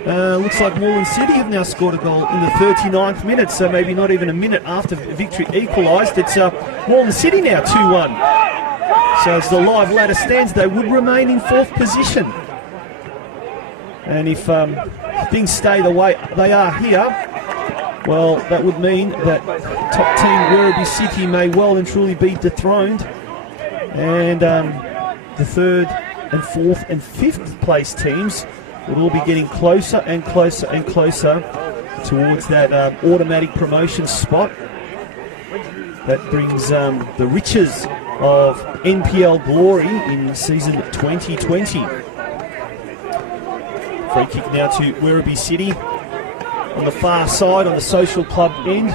Looks like Moreland City have now scored a goal in the 39th minute, so maybe not even a minute after Victory equalised. It's Moreland City now 2-1. So as the live ladder stands, they would remain in 4th position. And if things stay the way they are here, well, that would mean that top team Werribee City may well and truly be dethroned, and the 3rd and 4th and 5th place teams would all be getting closer and closer and closer towards that automatic promotion spot. That brings the riches of NPL glory in season 2020. Free kick now to Werribee City on the far side on the social club end.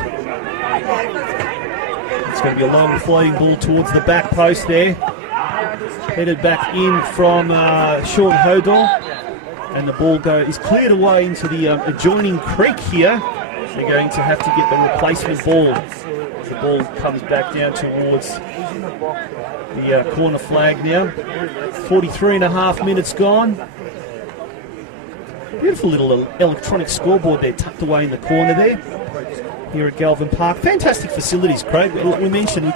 It's going to be a long floating ball towards the back post there. Headed back in from Sean Hodor. And the ball is cleared away into the adjoining creek here. They're going to have to get the replacement ball. The ball comes back down towards the corner flag now. 43.5 minutes gone. Beautiful little electronic scoreboard there tucked away in the corner there here at Galvin Park. Fantastic facilities, Craig. We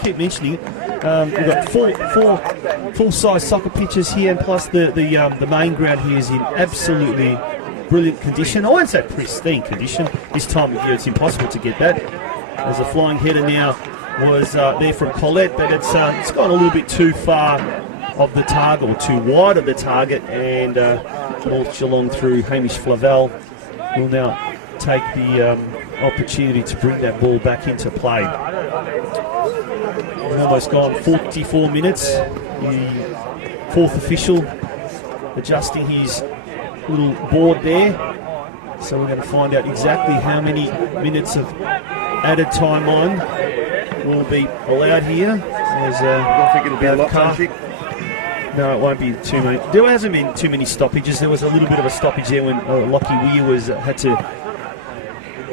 keep mentioning it. We've got full-size soccer pitches here, and plus the main ground here is in absolutely brilliant condition. I won't say pristine condition. This time of year it's impossible to get that. As a flying header now was there from Colette, but it's gone a little bit too far of the target, or too wide of the target, and North Geelong through Hamish Flavel will now take the opportunity to bring that ball back into play. We've almost gone 44 minutes. The fourth official adjusting his little board there. So we're going to find out exactly how many minutes of added time on will be allowed here. I don't think it'll be a lot, Tanshik. No, it won't be too many. There hasn't been too many stoppages. There was a little bit of a stoppage there when Lockie Weir had to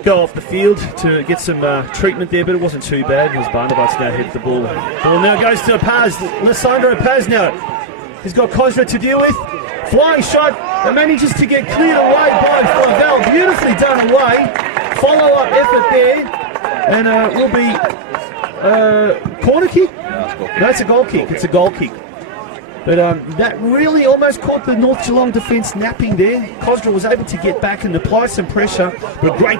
go off the field to get some treatment there, but it wasn't too bad. It was Barnabas now heads the ball. Ball now goes to Paz. Lissandro Paz now. He's got Kozra to deal with. Flying shot that manages to get cleared away by Flavel. Beautifully done away. Follow-up effort there. And will be corner kick? No, it's a goal kick. It's a goal kick. But that really almost caught the North Geelong defence napping there. Kozra was able to get back and apply some pressure, but great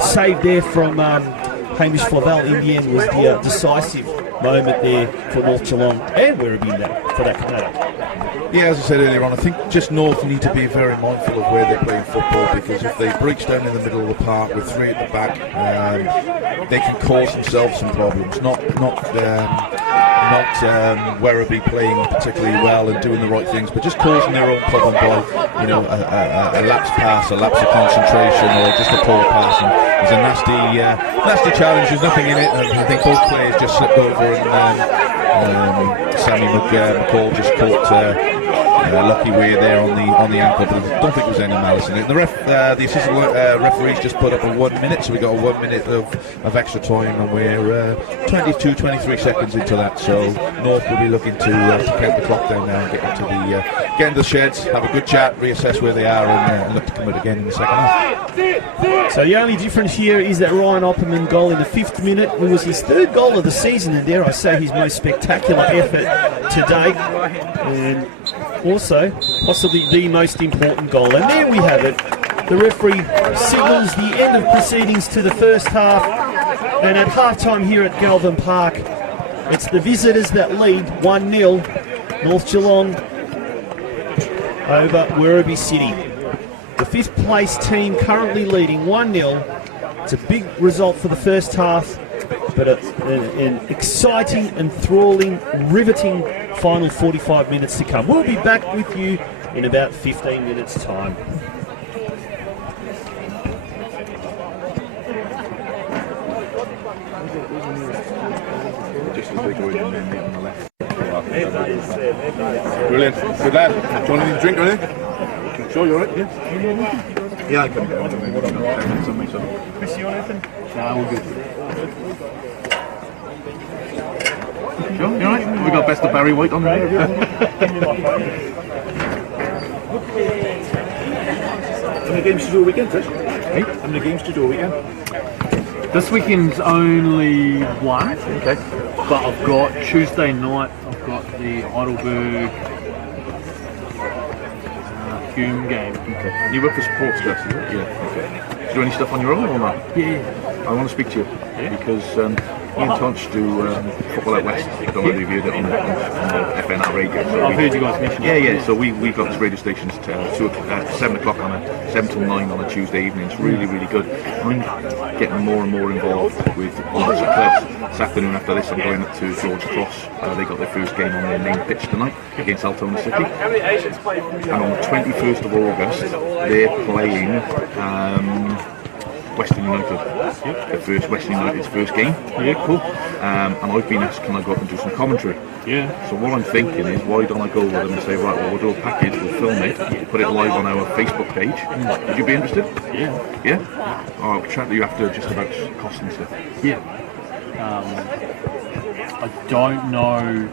save there from Hamish Flavel. In the end was the decisive moment there for North Geelong and Werribee for that matter. Yeah, as I said earlier on, I think just North need to be very mindful of where they're playing football, because if they breach down in the middle of the park with three at the back, they can cause themselves some problems. Not Werribee playing particularly well and doing the right things, but just causing their own problem by, a lapse pass, a lapse of concentration, or just a poor pass. And it's a nasty challenge. There's nothing in it. And I think both players just slipped over, and Sammy McCall just caught Lucky Weir there on the ankle, but I don't think there was any malice in it. The assistant referees just put up a 1 minute, so we got a 1 minute of extra time, and we're 23 seconds into that. So North will be looking to count the clock down now and get into the sheds, have a good chat, reassess where they are, and look to come out again in the second half. So the only difference here is that Ryan Opperman goal in the 5th minute. It was his 3rd goal of the season, and dare I say his most spectacular effort to date. And also, possibly the most important goal. And there we have it. The referee signals the end of proceedings to the first half. And at halftime here at Galvin Park, it's the visitors that lead 1-0. North Geelong over Werribee City. The 5th place team currently leading 1-0. It's a big result for the first half, but an exciting, enthralling, riveting final 45 minutes to come. We'll be back with you in about 15 minutes' time. Brilliant. Good lad. Do you want anything to drink or anything? Sure, you're right? Yeah, I can go. Chris, you want anything? No, we're good. Sure, you alright? We got best of Barry White on there. How many games to do a weekend, Chris? Hey? How many games to do a weekend? This weekend's only one. Okay. But I've got Tuesday night, I've got the Heidelberg Hume game. Okay. You work for sports stuff, is it? Yeah. Okay. Do you do any stuff on your own or not? Yeah. I want to speak to you because Ian Tunch do Football Out West. I don't know if you've heard it on the FNR radio. So I've heard you guys mention it. Yeah. So we've got this radio station at 7 o'clock on 7 till 9 on a Tuesday evening. It's really, really good. I'm getting more and more involved with lots of clubs. This afternoon after this, I'm going up to George Cross. They got their first game on their main pitch tonight against Altona City. And on the 21st of August, they're playing Western United. Western United's first game. Yeah, cool. And I've been asked, can I go up and do some commentary? Yeah. So what I'm thinking is, why don't I go with them and say, right, well, we'll do a package, we'll film it, put it live on our Facebook page. Would you be interested? Yeah. Yeah? I'll chat to you after just about cost and stuff. Yeah. I don't know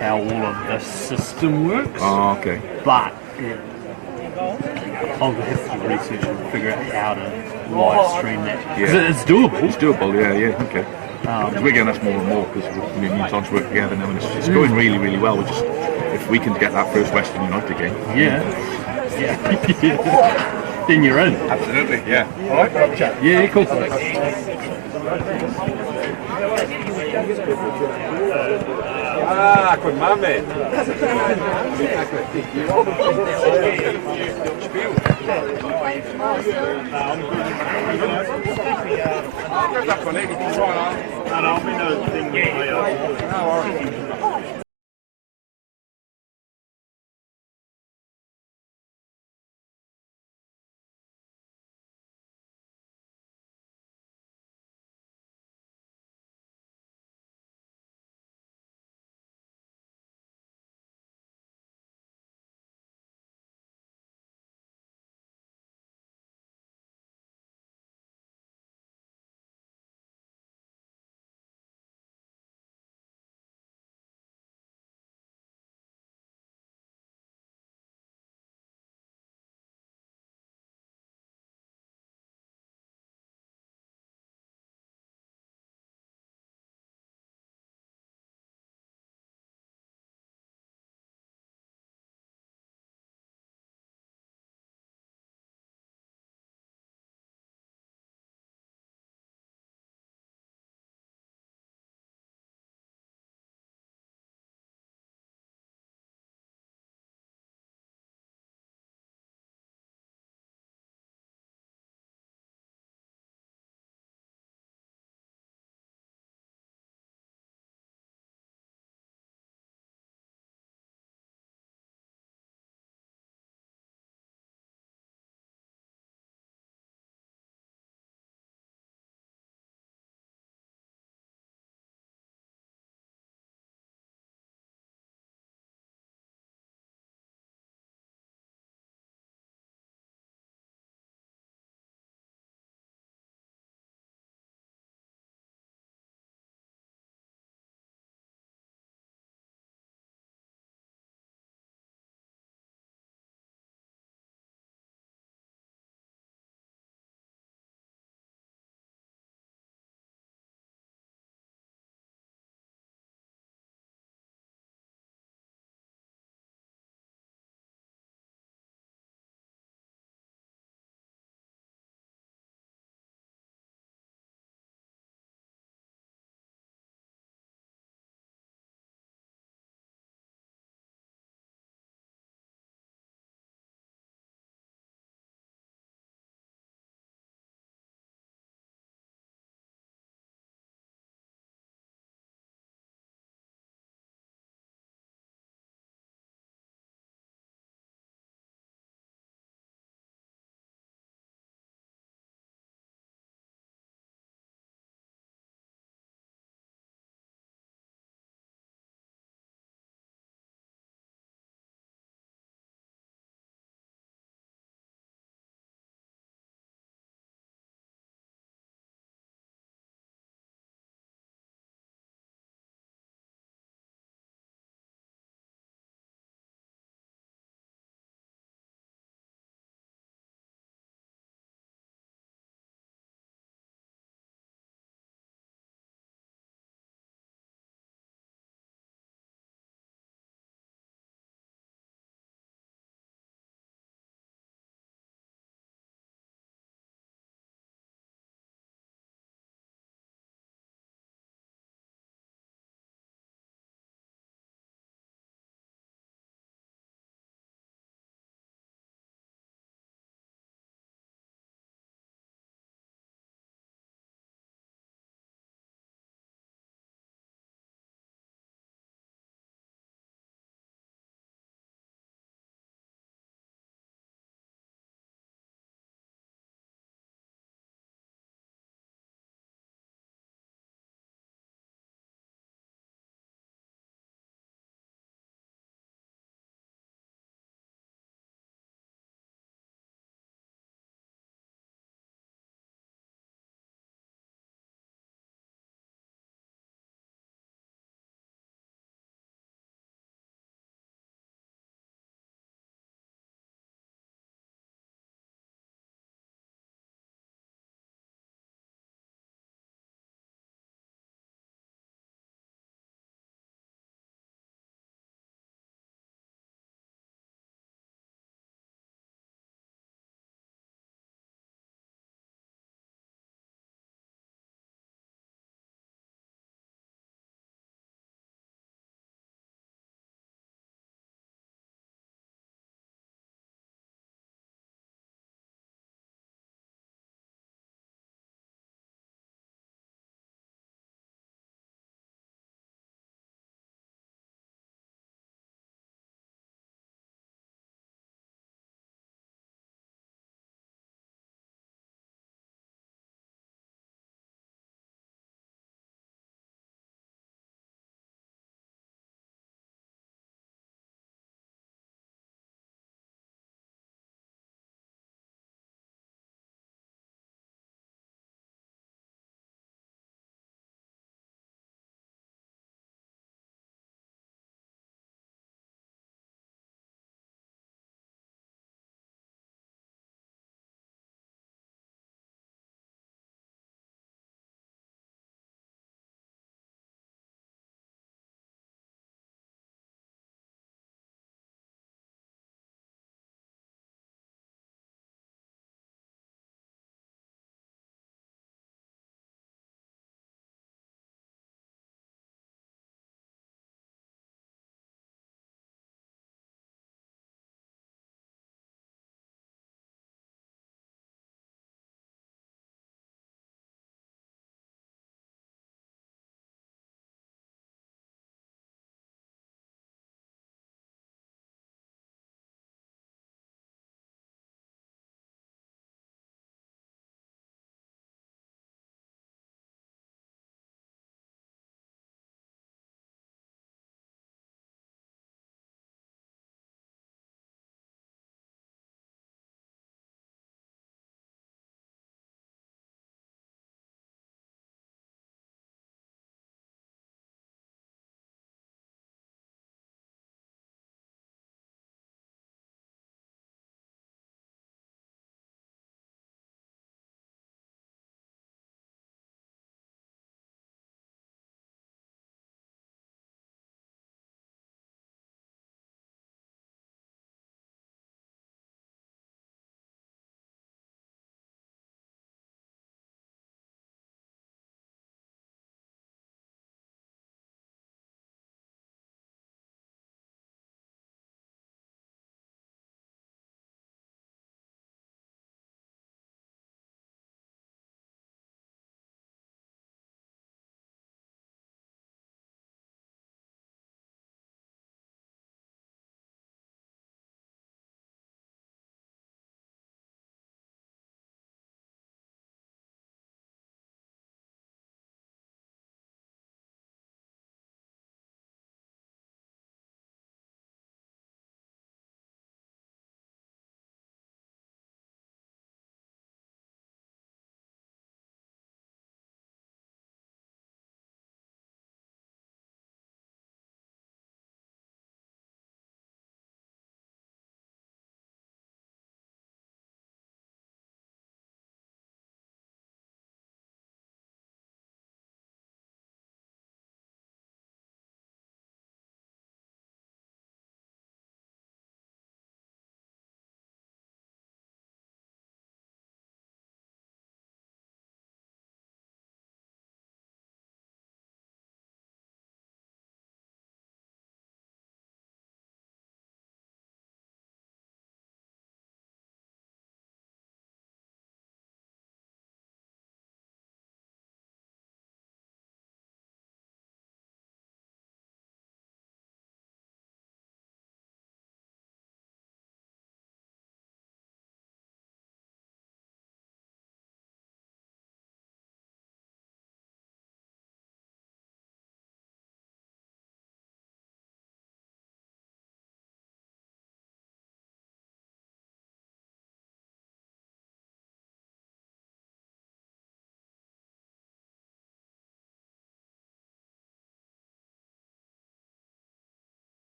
how all of the system works, Oh, okay. but I'll have to research and figure out how to live stream that. 'Cause Yeah. it's doable. It's doable, yeah, okay. Because we're getting us more and more, because me and Tosh work together now, and it's going really, really well. We just, if we can get that first Western United game. Yeah. Then you're in. Absolutely, yeah. All right, we'll have a chat. Yeah, cool. Ah, con mame.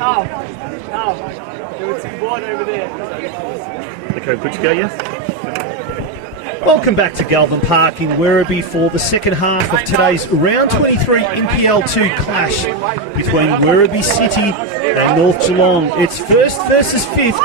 Okay, good to go, yeah? Welcome back to Galvin Park in Werribee for the second half of today's round 23 NPL2 clash between Werribee City and North Geelong. It's first versus fifth.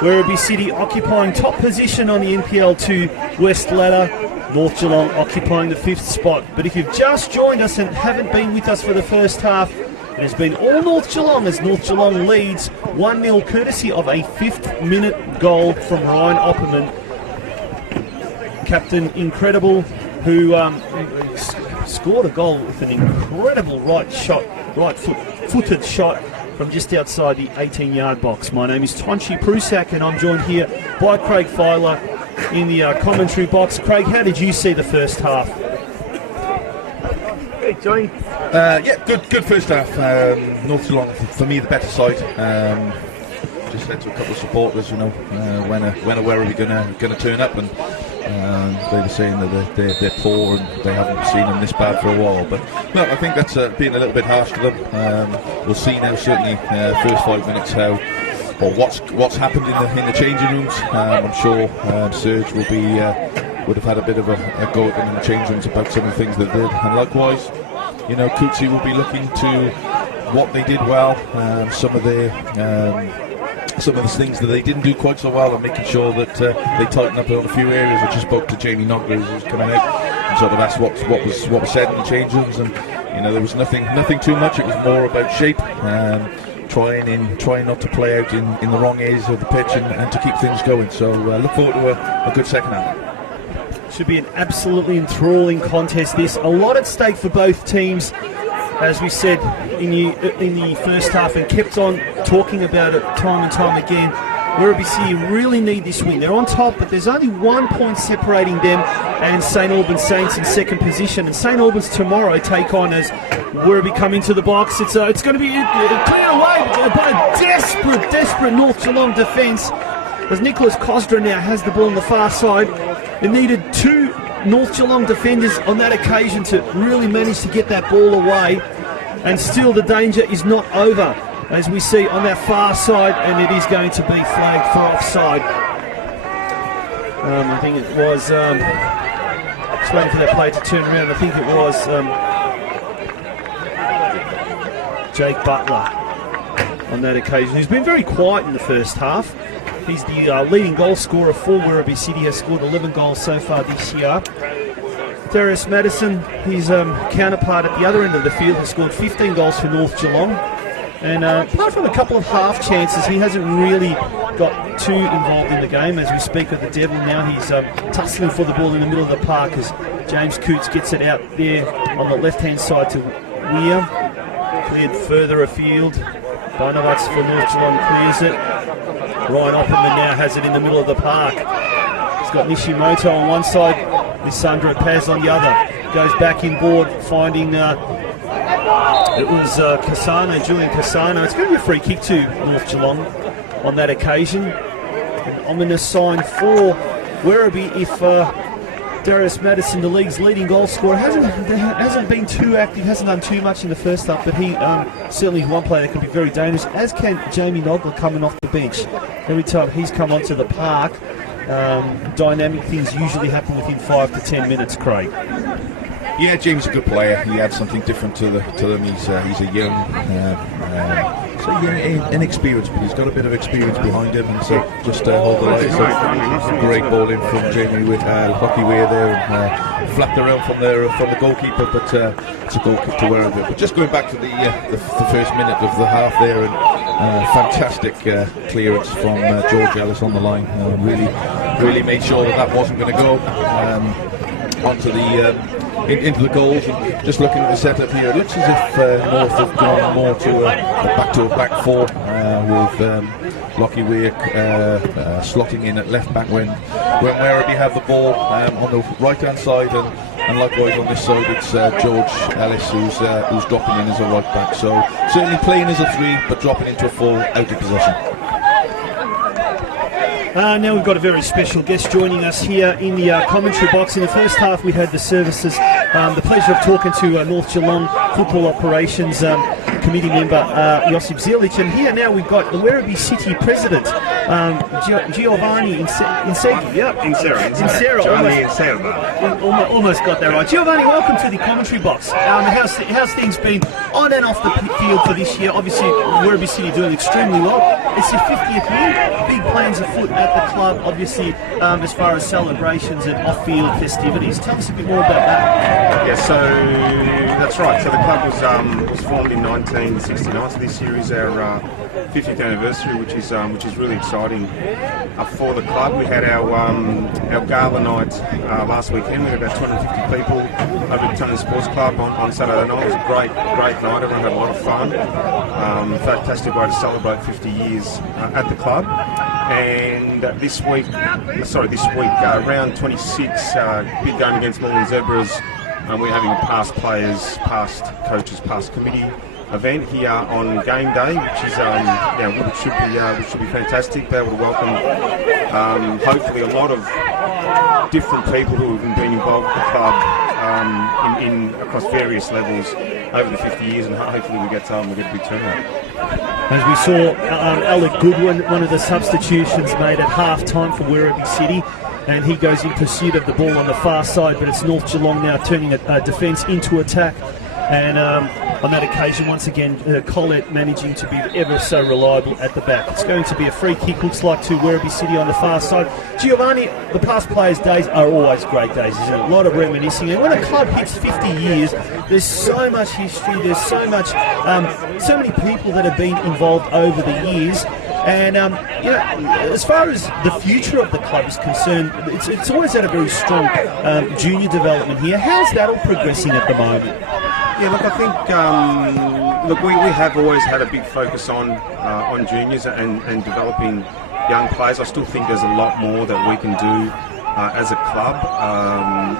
Werribee City occupying top position on the NPL2 West ladder. North Geelong occupying the fifth spot. But if you've just joined us and haven't been with us for the first half, it has been all North Geelong as North Geelong leads 1-0 courtesy of a 5th minute goal from Ryan Opperman. Captain Incredible, who scored a goal with an incredible right-footed shot from just outside the 18-yard box. My name is Tonchi Prusak and I'm joined here by Craig Filer in the commentary box. Craig, how did you see the first half? Hey, Johnny. Good first half. North Geelong, for me, the better side. Just said to a couple of supporters, when are Werribee going to turn up, and they were saying that they're poor and they haven't seen them this bad for a while. But no, I think that's being a little bit harsh to them. We'll see now, certainly first 5 minutes, what's happened in the changing rooms. I'm sure Serge would have had a bit of a go at them in the change rooms about some of the things they did, and likewise, Cootsie will be looking to what they did well, some of the things that they didn't do quite so well, and making sure that they tighten up on a few areas. I just spoke to Jamie Nogler as he was coming out and sort of asked what was said in the change rooms, and there was nothing too much. It was more about shape, trying not to play out in the wrong areas of the pitch and to keep things going. So look forward to a good second half. Should be an absolutely enthralling contest. This a lot at stake for both teams, as we said in the first half and kept on talking about it time and time again. Werribee City really need this win. They're on top, but there's only 1 point separating them and St Albans Saints in second position. And St Albans tomorrow take on as Werribee come into the box. It's going to be cleared away by a desperate North Geelong defence, as Nicholas Cosdra now has the ball on the far side. It needed 2 North Geelong defenders on that occasion to really manage to get that ball away, and still the danger is not over, as we see on that far side, and it is going to be flagged for offside. I think it was just waiting for that play to turn around. I think it was Jake Butler on that occasion, who's been very quiet in the first half. He's the leading goal scorer for Werribee City, has scored 11 goals so far this year. Darius Madison, his counterpart at the other end of the field, has scored 15 goals for North Geelong. And apart from a couple of half chances, he hasn't really got too involved in the game. As we speak of the Devil now, he's tussling for the ball in the middle of the park as James Coots gets it out there on the left-hand side to Weir. Cleared further afield. Barnabas for North Geelong clears it. Ryan Opperman now has it in the middle of the park. He's got Nishimoto on one side, Lissandro Paz on the other. Goes back inboard, finding it was Cassano, Julian Cassano. It's going to be a free kick to North Geelong on that occasion. An ominous sign for Werribee if Darius Madison, the league's leading goal scorer, hasn't been too active, hasn't done too much in the first half, but he certainly is one player that can be very dangerous, as can Jamie Nogler coming off the bench. Every time he's come onto the park, dynamic things usually happen within 5 to 10 minutes, Craig. Yeah, James is a good player. He adds something different to them. He's a young, inexperienced, but he's got a bit of experience behind him, and so just hold the line. So great ball in from Jamie with Lucky Weir there, and flapped around from the goalkeeper, but it's a goal kick to Werribee. But just going back to the first minute of the half there, and fantastic clearance from George Ellis on the line. Really made sure that wasn't going to go onto the. Into the goals, and just looking at the setup here, it looks as if North have gone more to a back four with Lockie Weir slotting in at left back when Werribee have the ball on the right hand side, and likewise on this side it's George Ellis who's dropping in as a right back. So certainly playing as a 3, but dropping into a 4 out of possession. Now we've got a very special guest joining us here in the commentary box. In the first half we had the services, the pleasure of talking to North Geelong Football Operations committee member Josip Zilic, and here now we've got the Werribee City President Giovanni Inseggi. Yep, Insera. Almost got that right. Giovanni, welcome to the commentary box. How's things been on and off the field for this year? Obviously, Werribee City doing extremely well. It's your 50th year. Big plans afoot at the club, obviously, as far as celebrations and off-field festivities. Tell us a bit more about that. Yeah, so that's right. So the club was formed in 1969. So this year is our 50th anniversary, which is really exciting for the club. We had our gala night last weekend. We had about 250 people over at Tunnon Sports Club on Saturday night. It was a great night. Everyone had a lot of fun. Fantastic way to celebrate 50 years at the club. And this week, round 26, big game against Northern Zebras. We're having a past players, past coaches, past committee event here on game day, which should be fantastic. Be able to welcome hopefully a lot of different people who have been involved with the club in across various levels over the 50 years, and hopefully we get a big turnout. As we saw, Alec Goodwin, one of the substitutions made at half-time for Werribee City, and he goes in pursuit of the ball on the far side, but it's North Geelong now turning a defence into attack. And on that occasion, once again, Collett managing to be ever so reliable at the back. It's going to be a free kick, looks like, to Werribee City on the far side. Giovanni, the past players' days are always great days, isn't it? A lot of reminiscing. And when a club hits 50 years, there's so much history, there's so many people that have been involved over the years. And, as far as the future of the club is concerned, it's always had a very strong junior development here. How's that all progressing at the moment? Yeah, look, I think we have always had a big focus on juniors and developing young players. I still think there's a lot more that we can do as a club,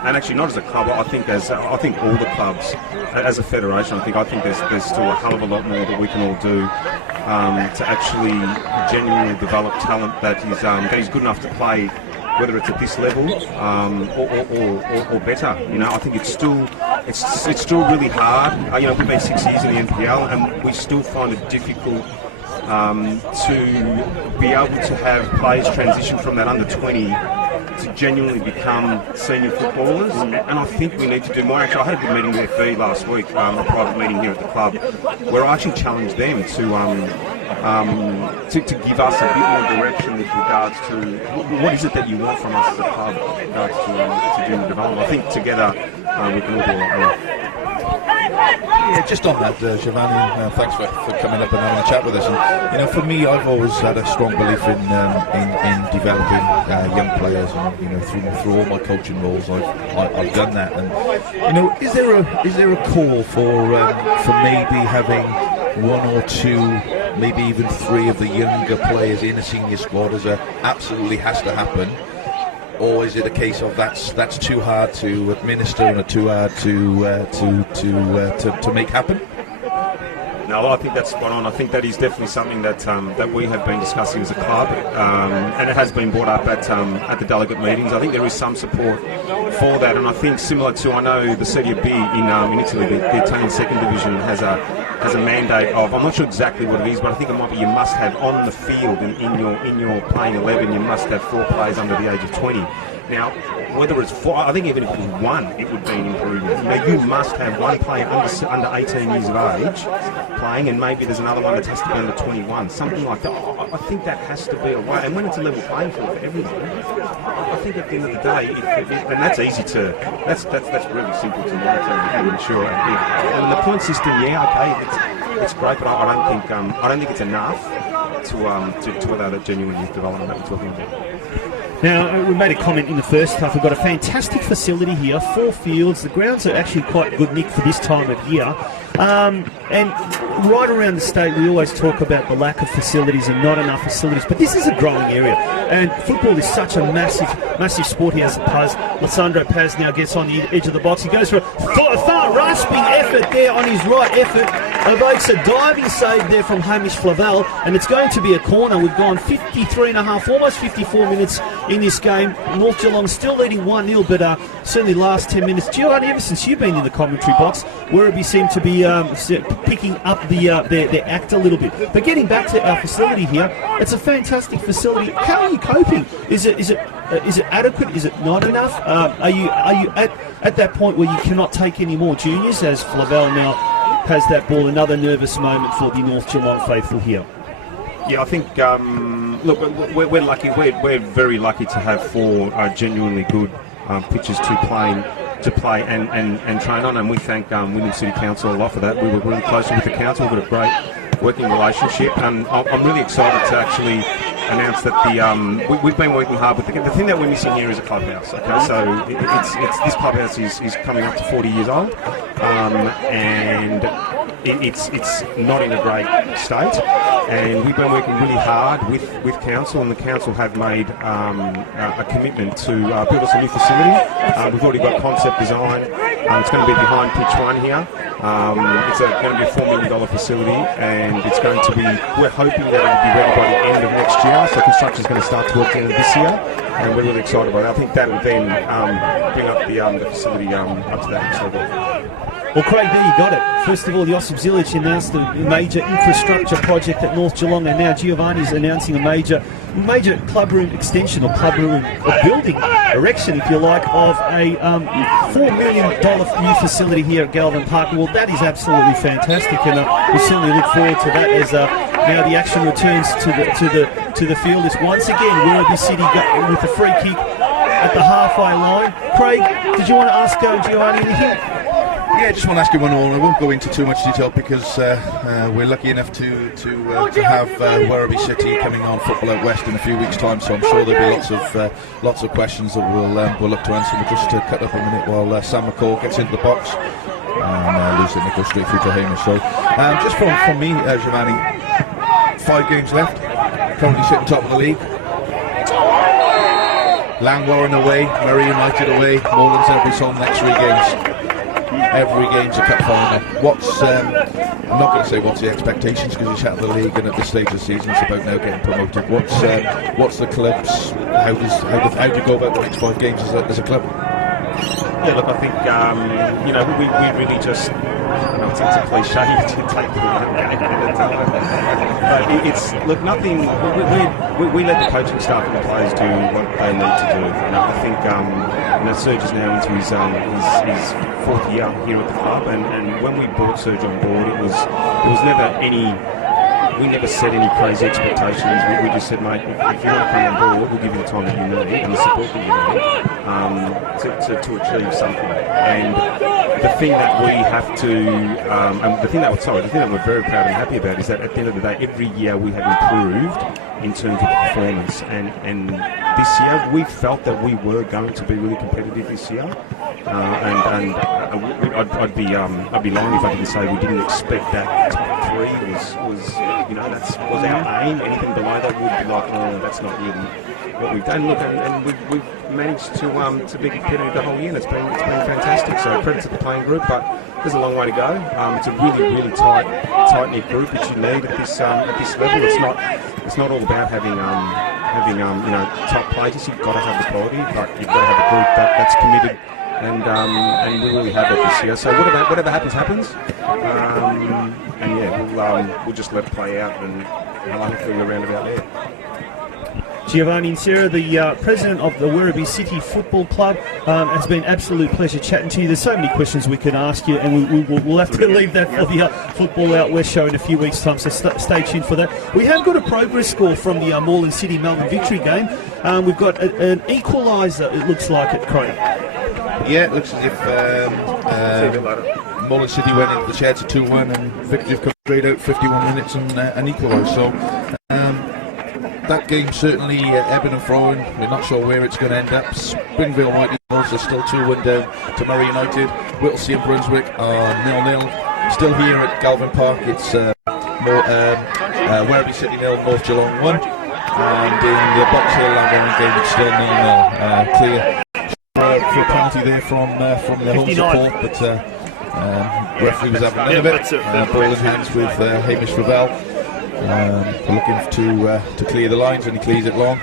and actually not as a club. I think all the clubs as a federation. I think there's still a hell of a lot more that we can all do to actually genuinely develop talent that is good enough to play, whether it's at this level or better. I think it's still really hard. We've been 6 years in the NPL, and we still find it difficult to be able to have players transition from that under 20 to genuinely become senior footballers, and I think we need to do more. Actually, I had a good meeting with FE last week, a private meeting here at the club, where I actually challenged them to give us a bit more direction with regards to what is it that you want from us as a club with regards to junior development. I think together we can all do a lot more. Yeah, just on that, Giovanni, thanks for coming up and having a chat with us. And for me, I've always had a strong belief in developing young players, and through all my coaching roles, I've done that. And is there a call for maybe having one or two, maybe even three of the younger players in a senior squad as absolutely has to happen? Or is it a case of that's too hard to administer and too hard to make happen? No, I think that's spot on. I think that is definitely something that we have been discussing as a club, and it has been brought up at the delegate meetings. I think there is some support for that, and I think similar to, I know the Serie B in Italy, the Italian second division has a mandate of, I'm not sure exactly what it is, but I think it might be you must have on the field in your playing 11, you must have 4 players under the age of 20. Now, whether it's 4, I think even if it was 1, it would be an improvement. You must have 1 player under 18 years of age playing, and maybe there's another one that has to be under 21, something like that. I think that has to be a way, and when it's a level playing field for everyone, I think at the end of the day, and that's easy to, that's really simple to monitor and ensure. And the point system, it's great, but I don't think it's enough to allow that genuine youth development that we're talking about. Now, we made a comment in the first half. We've got a fantastic facility here, 4 fields. The grounds are actually quite good, Nick, for this time of year. And right around the state, we always talk about the lack of facilities and not enough facilities. But this is a growing area. And football is such a massive sport here, as Paz. Lissandro Paz now gets on the edge of the box. He goes for a far rasping effort there on his right effort. Evokes a diving save there from Hamish Flavel, and it's going to be a corner. We've gone 53 and a half, almost 54 minutes in this game. North Geelong still leading 1-0, but certainly last 10 minutes. Giovanni, ever since you've been in the commentary box, Werribee seem to be picking up their act a little bit. But getting back to our facility here, it's a fantastic facility. How are you coping? Is it adequate? Is it not enough? Are you at that point where you cannot take any more juniors, as Flavel now has that ball? Another nervous moment for the North Geelong faithful here. Yeah, I think, look, we're lucky. We're very lucky to have 4 genuinely good pitches to play and train on, and we thank William City Council a lot for that. We were really close with the council. We've got a great working relationship, and I'm really excited to actually announce that we've been working hard with the thing that we're missing here is a clubhouse. Okay, so it's this clubhouse is coming up to 40 years old, and it's not in a great state, and we've been working really hard with council, and the council have made a commitment to build us a new facility. We've already got concept design. It's going to be behind pitch 1 here. It's going to be a $4 million facility, and it's going to be, we're hoping that it'll be ready by the end of next year, so construction is going to start towards the end of this year, and we're really excited about it. I think that will then bring up the facility up to that next level. Well, Craig, there you got it. First of all, Josip Zilic announced a major infrastructure project at North Geelong, and now Giovanni's announcing a major clubroom extension, or clubroom building erection, if you like, of a $4 million new facility here at Galvin Park. Well, that is absolutely fantastic, and we certainly look forward to that as now the action returns to the field. It's once again Werribee City with a free kick at the halfway line. Craig, did you want to ask Giovanni anything? Yeah, I just want to ask you one more. I won't go into too much detail because we're lucky enough to have Werribee City coming on Football Out West in a few weeks' time. So I'm sure there'll be lots of questions that we'll look to answer. We'll just cut up a minute while Sam McCall gets into the box and lose it and go straight through to Hamish. So just from me, Giovanni, 5 games left. Currently sitting top of the league. Langwarren away, Murray United away, Moreland's every home next 3 games. Every game's a cup final. I'm not going to say what's the expectations because it's out of the league, and at this stage of the season it's about now getting promoted. What's the club's, how do you go about the next 5 games as a club? Yeah, look, I think we really just, it's a cliche to take the it's look, nothing. We let the coaching staff and the players do what they need to do. I think Serge is now into his 4th year here at the club, and when we brought Serge on board, there was never any. We never set any crazy expectations. We just said, mate, if you want to come on board, we'll give you the time that you need and the support that you need to achieve something. And the thing that we have to, and the thing that we're very proud and happy about is that at the end of the day, every year we have improved in terms of performance. And this year, we felt that we were going to be really competitive this year. I'd be lying if I didn't say we didn't expect that top 3 was our aim. Anything below that would be like, oh, that's not really what we've done. Look, and we've managed to be competitive the whole year. And it's been fantastic. So credit to the playing group, but there's a long way to go. It's a really tight knit group that you need at this level. It's not all about having top players. You've got to have the quality, but you've got to have a group that's committed. And we really have that this year. So whatever happens. And yeah, we'll just let it play out, and hopefully we're around about there. Giovanni Insera, the president of the Werribee City Football Club, has been an absolute pleasure chatting to you. There's so many questions we can ask you, and we'll have to leave that for the Football Out West show in a few weeks' time, so stay tuned for that. We have got a progress score from the Moreland City Melbourne victory game. We've got an equaliser, it looks like, at Craig. Yeah, it looks as if Moreland City went into the sheds at 2-1, and Victory have come straight out 51 minutes and equalised. So that game certainly ebbing and flowing. We're not sure where it's going to end up. Springvale White Eagles are still 2-1 down to Murray United. Whittlesea and Brunswick are 0-0. Still here at Galvin Park, it's Werribee City 0, North Geelong 1. And in the Box Hill Langwarren game, it's still 0-0. Clear for a penalty there from the home support, but Referee was having none of it. Ball in hands with Hamish Ravel. Looking to clear the lines, and he clears it long.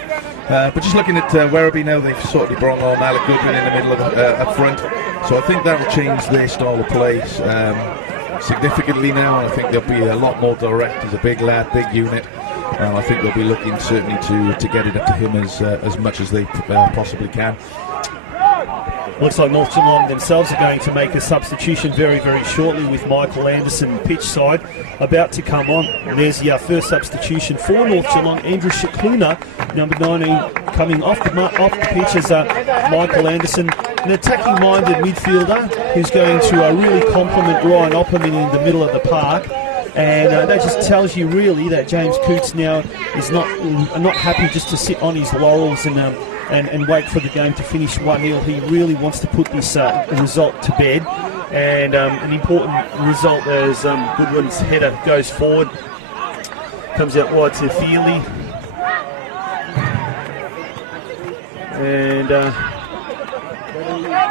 But just looking at Werribee now, they've sort of brought on Alec Goodwin in the middle of up front. So I think that will change their style of play significantly now. I think they'll be a lot more direct. He's a big lad, big unit. I think they'll be looking certainly to get it up to him as much as they possibly can. Looks like North Geelong themselves are going to make a substitution very, very shortly, with Michael Anderson, pitch side, about to come on. And there's the first substitution for North Geelong. Andrew Shakluna, number 19, coming off the pitch as Michael Anderson, an attacking-minded midfielder who's going to really complement Ryan Opperman in the middle of the park. And that just tells you really that James Cootes now is not happy just to sit on his laurels and wait for the game to finish 1-0. He really wants to put this result to bed. And an important result as Goodwin's header goes forward. Comes out wide to Feely. And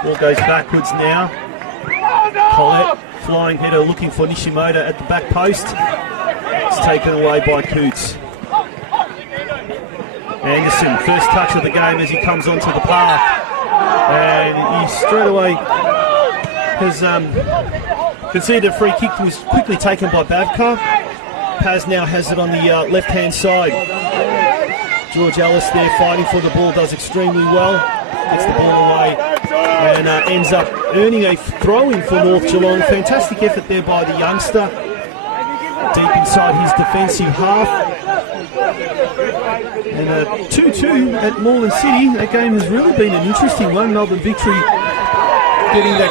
ball goes backwards now. Collette, flying header looking for Nishimoto at the back post. It's taken away by Cootes. Anderson, first touch of the game as he comes onto the park. And he straight away has conceded a free kick that was quickly taken by Babcock. Paz now has it on the left-hand side. George Ellis there fighting for the ball, does extremely well. Gets the ball away and ends up earning a throw-in for North Geelong. Fantastic effort there by the youngster. Deep inside his defensive half. And 2-2 at Moreland City. That game has really been an interesting one. Melbourne Victory getting that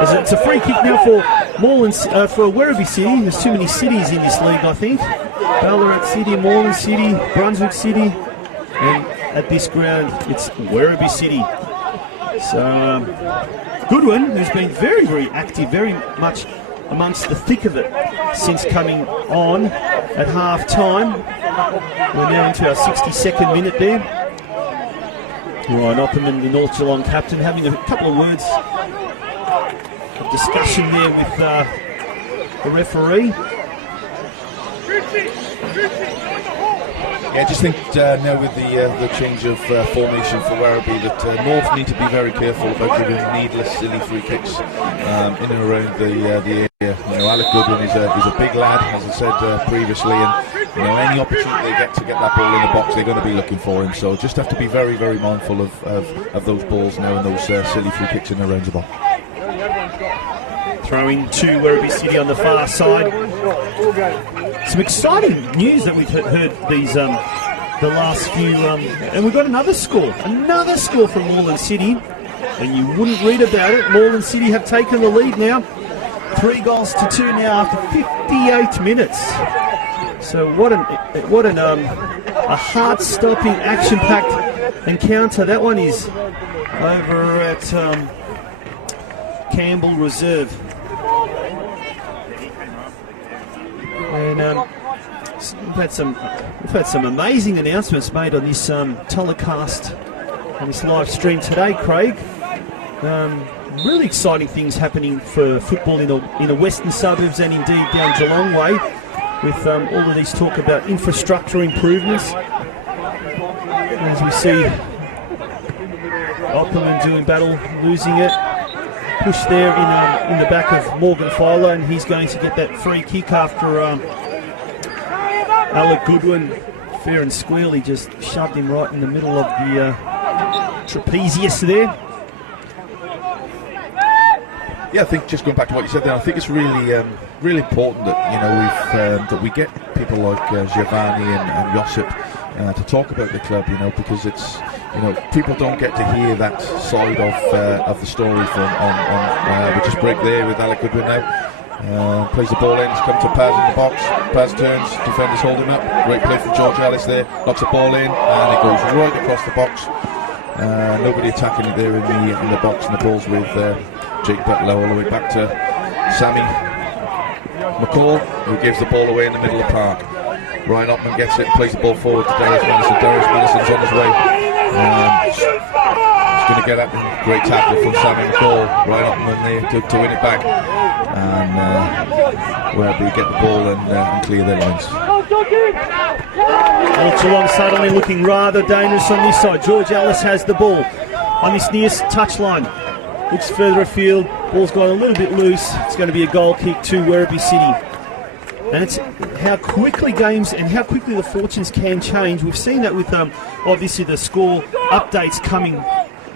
as it's a free kick now for for Werribee City. There's too many cities in this league, I think. Ballarat City, Moreland City, Brunswick City, and at this ground it's Werribee City. So Goodwin, who's been very, very active, very much amongst the thick of it since coming on at half time. We're now into our 62nd minute there. Ryan Opperman, the North Geelong captain, having a couple of words of discussion there with the referee. Yeah, I just think now with the change of formation for Werribee that North need to be very careful about giving needless silly free kicks in and around the area. You know, Alec Goodwin is a big lad, as I said previously, and you know, any opportunity they get to get that ball in the box, they're going to be looking for him. So just have to be very, very mindful of those balls now and those silly free kicks in and around the box. Throwing to Werribee City on the far side. Some exciting news that we've heard these the last few, and we've got another score from Moreland City, and you wouldn't read about it. Moreland City have taken the lead now, 3-2 now after 58 minutes. So what a heart-stopping, action-packed encounter. That one is over at Campbell Reserve. And we've had some amazing announcements made on this telecast, on this live stream today, Craig. Really exciting things happening for football in the western suburbs and indeed down Geelong way, with all of these talk about infrastructure improvements. As we see Opperman doing battle, losing it. Push there in the back of Morgan Fowler, and he's going to get that free kick after Alec Goodwin, fair and squarely, just shoved him right in the middle of the trapezius there. Yeah, I think just going back to what you said there, I think it's really, really important that that we get people like Giovanni and Josip to talk about the club, because it's, people don't get to hear that side of the story from we just break there with Alec Goodwin now. Plays the ball in, it's come to Paz in the box. Paz turns, defenders hold him up. Great play from George Ellis there. Knocks the ball in, and it goes right across the box. Nobody attacking it there in the box, and the ball's with Jake Butler all the way back to Sammy McCall, who gives the ball away in the middle of the park. Ryan Ottman gets it, plays the ball forward to Darius Madison. Darius Madison's on his way. going to get at them. Great tackle from Sammy McCall right up and there to win it back. And Werribee get the ball and clear their lines. North Geelong suddenly looking rather dangerous on this side. George Ellis has the ball on this near touchline. Looks further afield. Ball's gone a little bit loose. It's going to be a goal kick to Werribee City. And it's how quickly games and how quickly the fortunes can change. We've seen that with obviously the score updates coming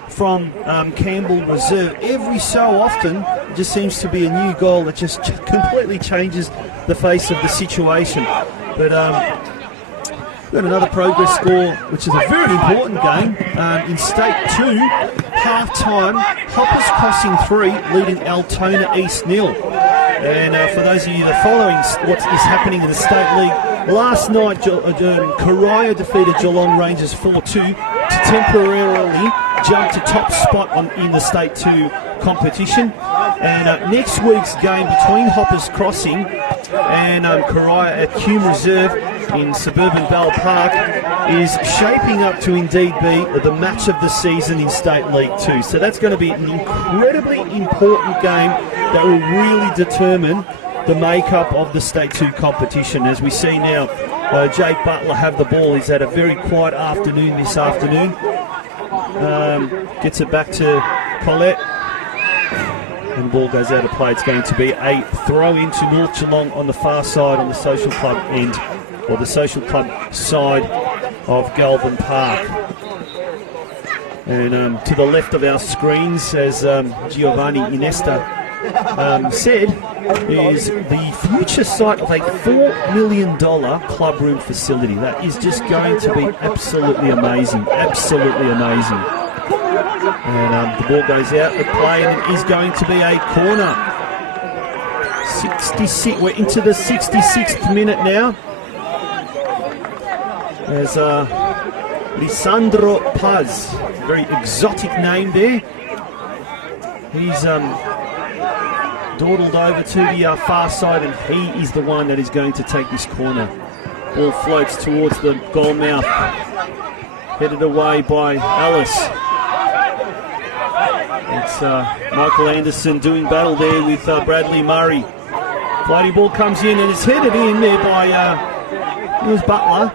from Campbell Reserve. Every so often, it just seems to be a new goal that just completely changes the face of the situation. But we've got another progress score, which is a very important game. In State 2, half-time, Hoppers Crossing 3, leading Altona East 0. And for those of you that are following what is happening in the State League, last night Corio defeated Geelong Rangers 4-2 to temporarily jump to top spot in the State 2 competition. And next week's game between Hoppers Crossing and Corio at Hume Reserve in suburban Bell Park is shaping up to indeed be the match of the season in State League 2. So that's going to be an incredibly important game that will really determine the makeup of the State 2 competition. As we see now, Jake Butler have the ball. He's had a very quiet afternoon this afternoon. Gets it back to Collette. And the ball goes out of play. It's going to be a throw into North Geelong on the far side on the social club end, or the social club side of Galvin Park. And to the left of our screens, as Giovanni Inesta said, is the future site of a $4 million club room facility. That is just going to be absolutely amazing. Absolutely amazing. And the ball goes out, the play, and it is going to be a corner. 66. We're into the 66th minute now. There's Lisandro Paz, very exotic name there. He's dawdled over to the far side, and he is the one that is going to take this corner. Ball floats towards the goal mouth, headed away by Ellis. It's Michael Anderson doing battle there with Bradley Murray. Floating ball comes in and it's headed in there by here's Butler.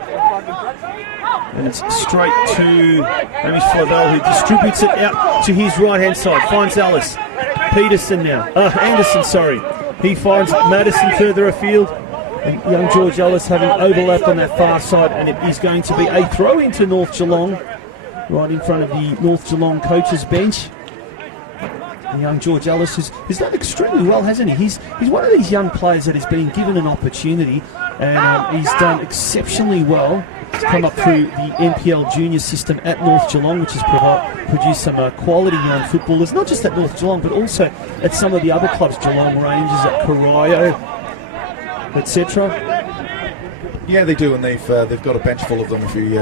And it's straight to Hamish Flavel, who distributes it out to his right-hand side. Finds Ellis. Peterson now. Anderson, sorry. He finds Madison further afield. And young George Ellis having overlapped on that far side. And it is going to be a throw into North Geelong, right in front of the North Geelong coaches bench. And young George Ellis has done extremely well, hasn't he? He's one of these young players that has been given an opportunity, and he's done exceptionally well. He's come up through the NPL junior system at North Geelong, which has produced some quality young footballers, not just at North Geelong, but also at some of the other clubs, Geelong Rangers, at Corio, etc. Yeah, they do, and they've got a bench full of them. I think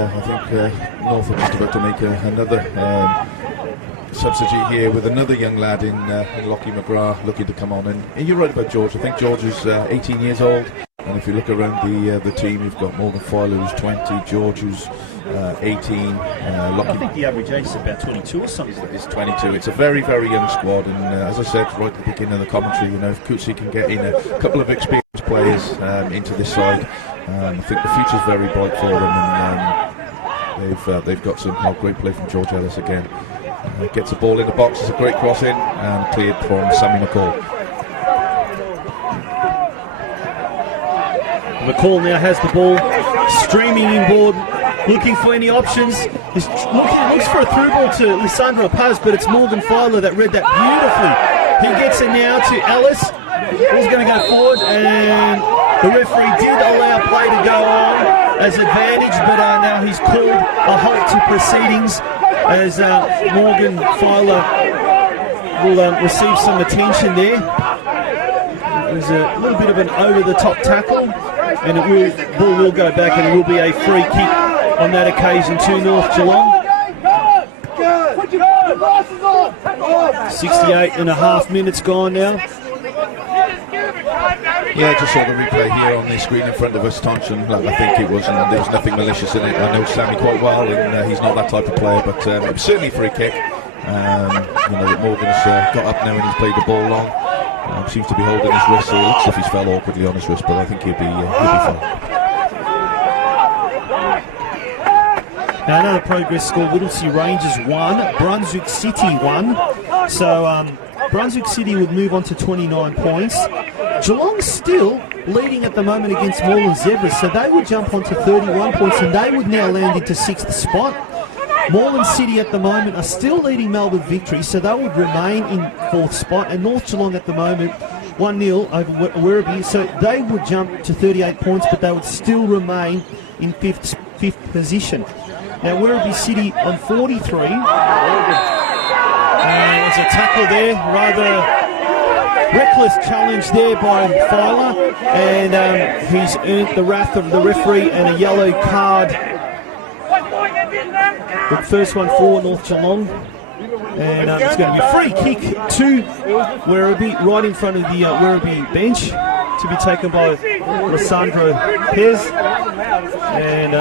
North are just about to make another substitute here with another young lad in Lockie McGrath looking to come on. And you're right about George. I think George is 18 years old. And if you look around the team, you've got Morgan Filer, who's 20, George, who's 18. I think the average age is about 22 or something. It's 22. It's a very, very young squad. And as I said right at the beginning of the commentary, if Cootsie can get in a couple of experienced players into this side, I think the future's very bright for them. And they've got some great play from George Ellis again. Gets the ball in the box, it's a great cross in, and cleared from Sammy McCall. McCall now has the ball, streaming inboard, looking for any options. He's looks for a through ball to Lisandro Paz, but it's Morgan Filer that read that beautifully. He gets it now to Ellis. Ball's going to go forward, and the referee did allow play to go on as advantage, but now he's called a halt to proceedings, as Morgan Filer will receive some attention there. It was a little bit of an over-the-top tackle, and the ball will go back, and it will be a free kick on that occasion to North Geelong. 68 and a half minutes gone now. Yeah, just saw the replay here on the screen in front of us, Thompson. I think there was nothing malicious in it. I know Sammy quite well, and he's not that type of player, but it was certainly a free kick. That Morgan's got up now and he's played the ball long. Seems to be holding his wrist, so it looks as if he's fell awkwardly on his wrist, but I think he'll be fine. Now another progress score, Whittlesea Rangers 1, Brunswick City 1. So Brunswick City would move on to 29 points. Geelong still leading at the moment against Moreland Zebras, so they would jump on to 31 points and they would now land into 6th spot. Moreland City at the moment are still leading Melbourne Victory, so they would remain in 4th spot. And North Geelong at the moment 1-0 over Werribee, so they would jump to 38 points, but they would still remain in 5th position. Now Werribee City on 43. And there's a tackle there, rather reckless challenge there by Filer, and he's earned the wrath of the referee and a yellow card. The first one for North Geelong, and it's going to be a free kick to Werribee, right in front of the Werribee bench, to be taken by Lissandro Pez, and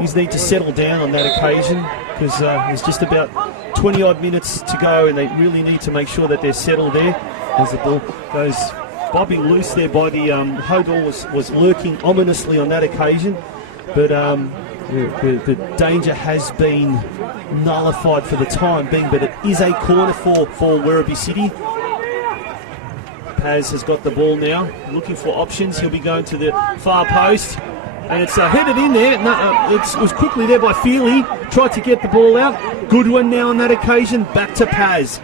he's need to settle down on that occasion, because there's just about 20 odd minutes to go and they really need to make sure that they're settled there as the ball goes bobbing loose there by the Hodor was lurking ominously on that occasion, but the danger has been nullified for the time being, but it is a corner for Werribee City. Paz has got the ball now, looking for options. He'll be going to the far post, and it's headed in there. It was quickly there by Feely, tried to get the ball out. Goodwin now on that occasion, back to Paz.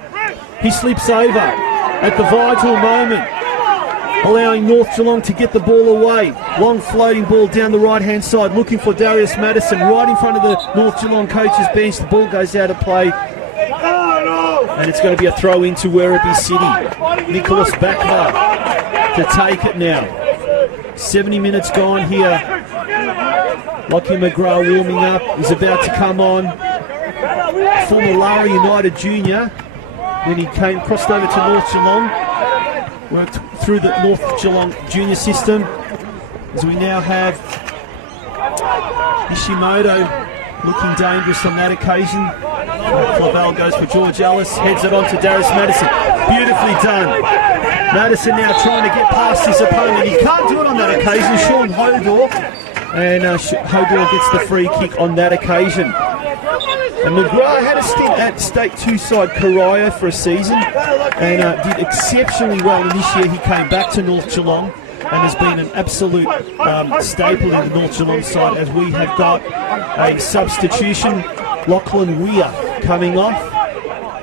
He slips over at the vital moment, allowing North Geelong to get the ball away. Long floating ball down the right-hand side, looking for Darius Madison, right in front of the North Geelong coach's bench. The ball goes out of play, and it's going to be a throw into Werribee City. Nicholas Backler to take it now. 70 minutes gone here. Lockie McGrath warming up. He's about to come on. Former Lara United junior. When he crossed over to North Geelong. Worked through the North Geelong junior system. As we now have Ishimoto looking dangerous on that occasion. Clavel goes for George Ellis. Heads it on to Darius Madison. Beautifully done. Madison now trying to get past his opponent. He can't do it on that occasion. Sean Hodor. And Hodor gets the free kick on that occasion. And McGrath had a stint at State 2 side Corio for a season and did exceptionally well. And this year he came back to North Geelong and has been an absolute staple in the North Geelong side, as we have got a substitution, Lachlan Weir coming off,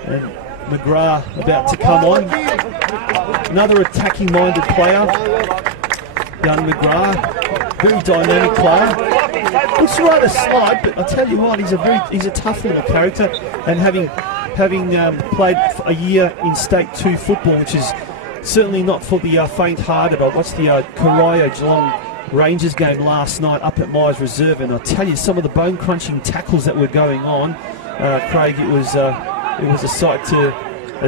and McGrath about to come on. Another attacking-minded player, young McGrath, very dynamic player. Looks rather slight, but I tell you what, he's a tough little character, and having played for a year in State 2 football, which is certainly not for the faint-hearted. I watched the Corio Geelong Rangers game last night up at Myers Reserve, and I tell you, some of the bone-crunching tackles that were going on, Craig, it was a sight to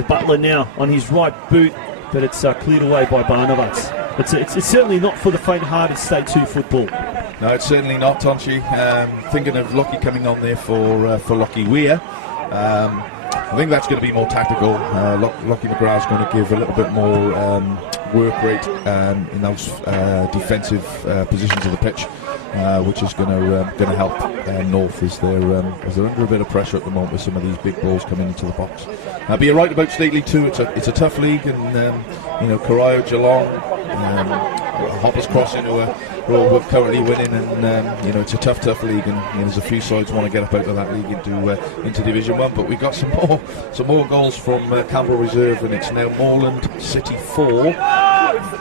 Butler now on his right boot, but it's cleared away by Barnabas. It's certainly not for the faint-hearted State 2 football. No, it's certainly not, Tonchi. Thinking of Lockie coming on there for Lockie Weir. I think that's going to be more tactical. Lockie McGrath's going to give a little bit more work rate in those defensive positions of the pitch, which is going to help North as they're under a bit of pressure at the moment with some of these big balls coming into the box. But you're right about State League 2. It's a tough league, and Corio, Geelong, Hoppers Crossing, who are currently winning, and it's a tough league, and there's a few sides want to get up out of that league into Division 1. But we've got some more goals from Campbell Reserve, and it's now Moreland City 4,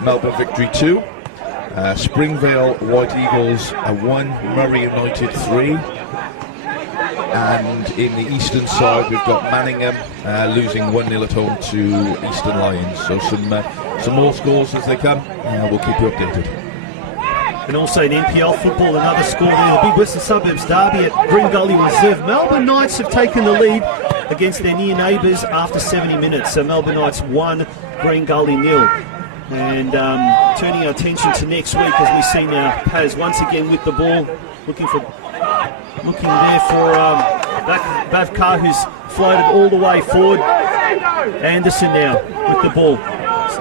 Melbourne Victory 2, Springvale White Eagles 1, Murray United 3. And in the eastern side, we've got Manningham losing 1-0 at home to Eastern Lions. So some more scores as they come. We'll keep you updated. And also in NPL football, another score there. The Big Western Suburbs derby at Green Gully Reserve. Melbourne Knights have taken the lead against their near neighbours after 70 minutes. So Melbourne Knights 1, Green Gully 0. And turning our attention to next week, as we see now Paz once again with the ball, looking there for Bavkar, who's floated all the way forward. Anderson now with the ball.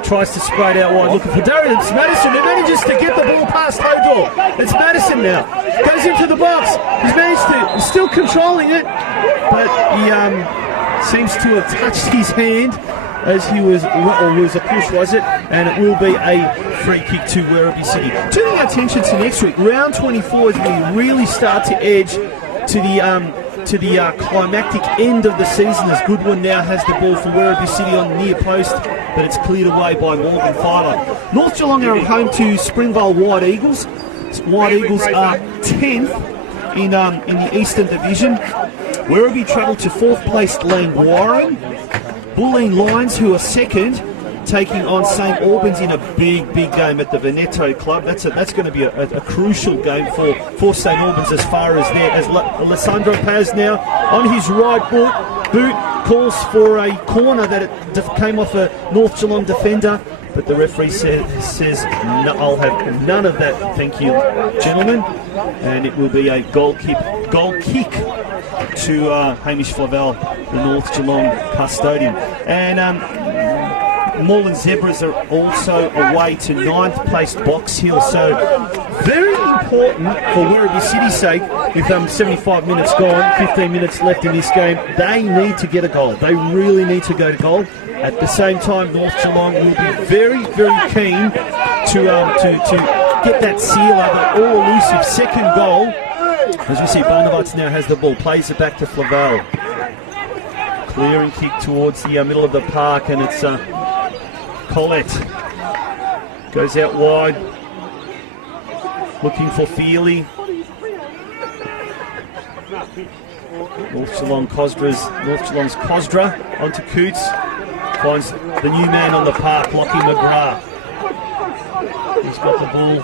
Tries to spray it out wide, looking for Darian. It's Madison, who manages to get the ball past Hodor. It's Madison now. Goes into the box. He's managed to, he's still controlling it, but he seems to have touched his hand as he was, or was a push, was it? And it will be a free kick to Werribee City. Turning our attention to next week, round 24, as we really start to edge to the climactic end of the season, as Goodwin now has the ball for Werribee City on the near post, but it's cleared away by Morgan Filer. North Geelong are home to Springvale White Eagles. White Eagles are 10th in the Eastern Division. Werribee travel to 4th placed Langwarrin. Bulleen Lions, who are 2nd, taking on St Albans in a big game at the Veneto Club. That's going to be a crucial game for St Albans as far as there. As Alessandro Paz now on his right boot calls for a corner that it came off a North Geelong defender, but the referee says no, I'll have none of that, thank you, gentlemen, and it will be a goal kick to Hamish Flavel, the North Geelong custodian. And Moreland Zebras are also away to 9th placed Box Hill, so very important for Werribee City's sake. With 75 minutes gone, 15 minutes left in this game, they need to get a goal. They really need to go to goal. At the same time, North Geelong will be very keen to get that sealer, that all-elusive second goal. As we see, Barnabas now has the ball, plays it back to Flavel. Clearing kick towards the middle of the park, and it's Collette. Goes out wide, looking for Feely. North Geelong's Cosdra onto Coots. Finds the new man on the park, Lockie McGrath. He's got the ball,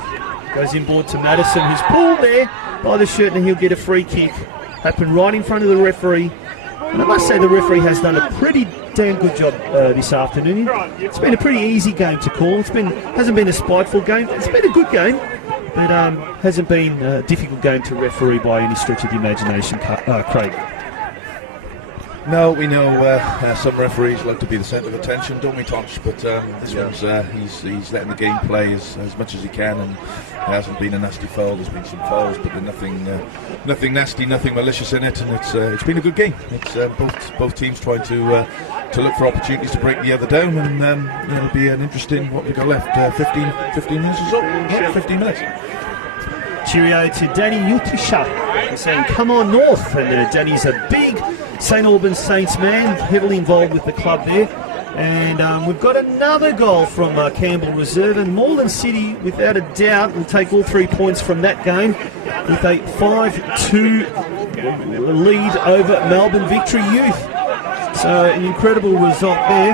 goes inboard to Madison, who's pulled there by the shirt, and he'll get a free kick. Happened right in front of the referee. And I must say the referee has done a pretty damn good job this afternoon. It's been a pretty easy game to call. Hasn't been a spiteful game. It's been a good game, but hasn't been a difficult game to referee by any stretch of the imagination, Craig. No, we know some referees like to be the centre of attention, don't we, Tosh? But this one's he's letting the game play as much as he can, and there hasn't been a nasty foul. There's been some fouls, but there's nothing nasty, nothing malicious in it, and it's been a good game. It's both teams trying to look for opportunities to break the other down, and it'll be an interesting, what we've got left, 15 minutes or so. Yeah, 15 minutes. Cheerio to Danny Utisha, saying come on North, and Danny's a big St Albans Saints man, heavily involved with the club there. And we've got another goal from Campbell Reserve, and Moreland City, without a doubt, will take all 3 points from that game with a 5-2 lead over Melbourne Victory Youth. So an incredible result there,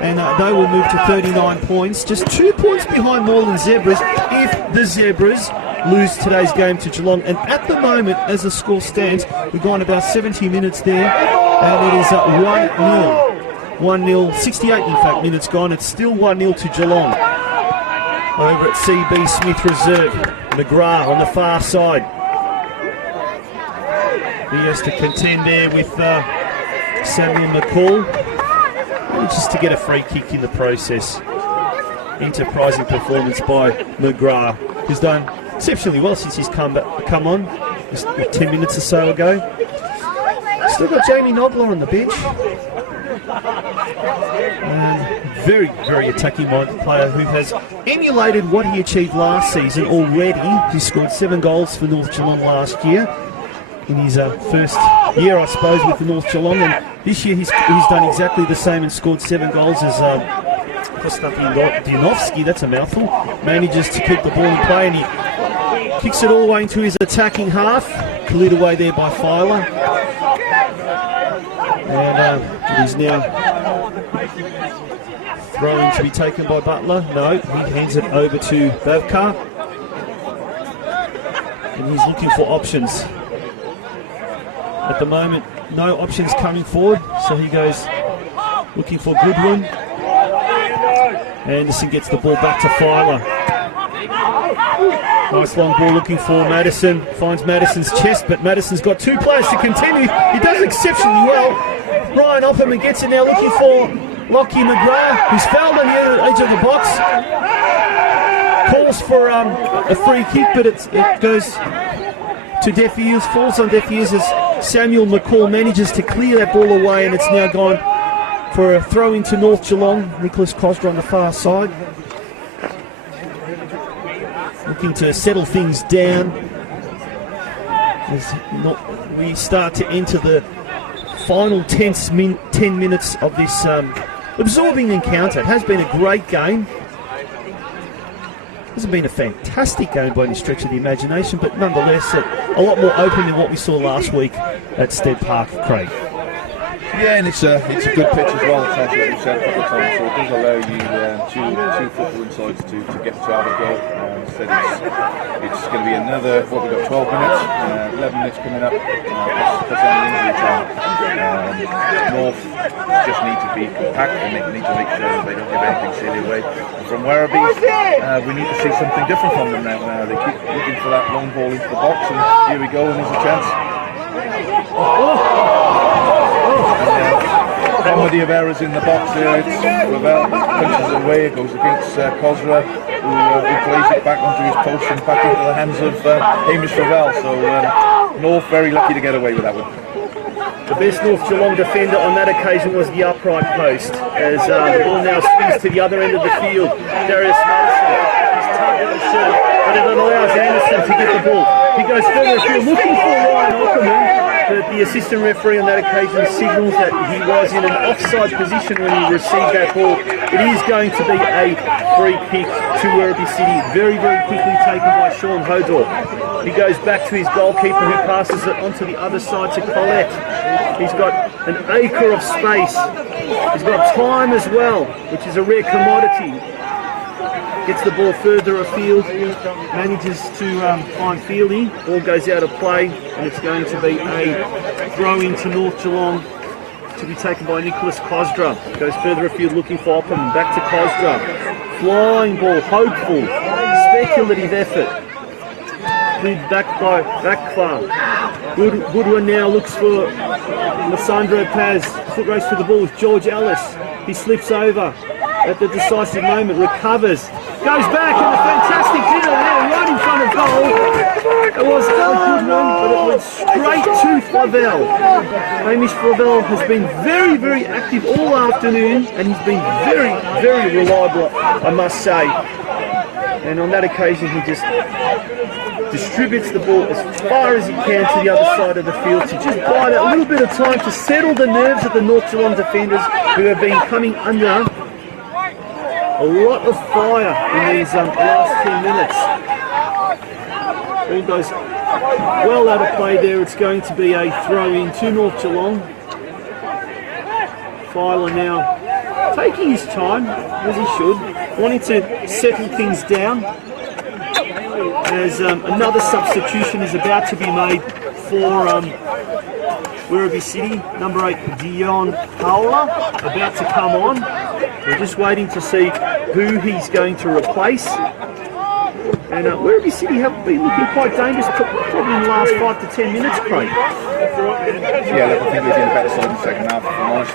and they will move to 39 points, just 2 points behind Moreland Zebras if the Zebras lose today's game to Geelong. And at the moment, as the score stands, we've gone about 70 minutes there, and it is 1-0. 1-0, 68 in fact minutes gone. It's still 1-0 to Geelong. Over at CB Smith Reserve, McGrath on the far side. He has to contend there with Samuel McCall. Just to get a free kick in the process. Enterprising performance by McGrath, who's done exceptionally well since he's come on just 10 minutes or so ago. Still got Jamie Nobler on the bench. Very attacking-minded player who has emulated what he achieved last season already. He scored 7 goals for North Geelong last year in his first year, I suppose, with the North Geelong, and this year he's done exactly the same and scored 7 goals as Kostapianovsky, that's a mouthful, manages to keep the ball in play, and he kicks it all the way into his attacking half, cleared away there by Filer. And he's now throwing to be taken by Butler. No, he hands it over to Bavkar. And he's looking for options. At the moment, no options coming forward, so he goes looking for Goodwin. Anderson gets the ball back to Filer. Nice long ball looking for Madison. Finds Madison's chest, but Madison's got 2 players to continue. He does exceptionally well. Ryan Opperman gets it now, looking for Lockie McGrath, who's fouled on the edge of the box. Calls for a free kick, but it goes to deaf ears, falls on deaf ears as Samuel McCall manages to clear that ball away, and it's now gone for a throw into North Geelong. Nicholas Cosder on the far side, looking to settle things down as we start to enter the final 10 minutes of this absorbing encounter. It has been a great game. It hasn't been a fantastic game by any stretch of the imagination, but nonetheless a lot more open than what we saw last week at Stead Park, Craig. Yeah, and it's a good pitch as well. It's actually, like you said a couple of times, so it does allow you two football insides to get to have a go. Instead, it's going to be another. We've got 12 minutes, 11 minutes coming up. Plus any injury time. North just need to be compact and they need to make sure that they don't give anything silly away. From Werribee, we need to see something different from them now. They keep looking for that long ball into the box, and here we go, and there's a chance. Comedy of errors in the box there. It's Ravel punches it away, it goes against Cosra, who plays it back onto his post and back into the hands of Hamish Ravel. So North very lucky to get away with that one. The best North Geelong defender on that occasion was the upright post, as the ball now swings to the other end of the field. Darius Madison, he's targeted the shirt, but it allows Anderson to get the ball. He goes further afield looking for Ryan Opperman, but the assistant referee on that occasion signals that he was in an offside position when he received that ball. It is going to be a free kick to Werribee City, very, very quickly taken by Sean Hodor. He goes back to his goalkeeper, who passes it onto the other side to Collette. He's got an acre of space. He's got time as well, which is a rare commodity. Gets the ball further afield, manages to find fielding. Ball goes out of play, and it's going to be a throw into North Geelong to be taken by Nicholas Cosdra. Goes further afield looking for Opperman, back to Cosdra. Flying ball, hopeful, speculative effort. Lead back by Backfar. Goodwin now looks for Lissandro Paz. Foot race to the ball with George Ellis. He slips over at the decisive moment, recovers, goes back, and a fantastic dinner there right in front of goal. It was a good one, but it went straight to Flavel. Hamish Flavel has been very, very active all afternoon, and he's been very, very reliable, I must say. And on that occasion, he just distributes the ball as far as he can to the other side of the field to just buy a little bit of time to settle the nerves of the North Geelong defenders, who have been coming under a lot of fire in these last 10 minutes. All goes well out of play there. It's going to be a throw in to North Geelong. Filer now taking his time, as he should, wanting to settle things down, as another substitution is about to be made for Werribee City. Number 8, Dion Howler, about to come on. We're just waiting to see who he's going to replace. And Werribee City have been looking quite dangerous, probably in the last 5 to 10 minutes, Craig. Yeah, look, I think we've been better side in the second half, if I'm honest.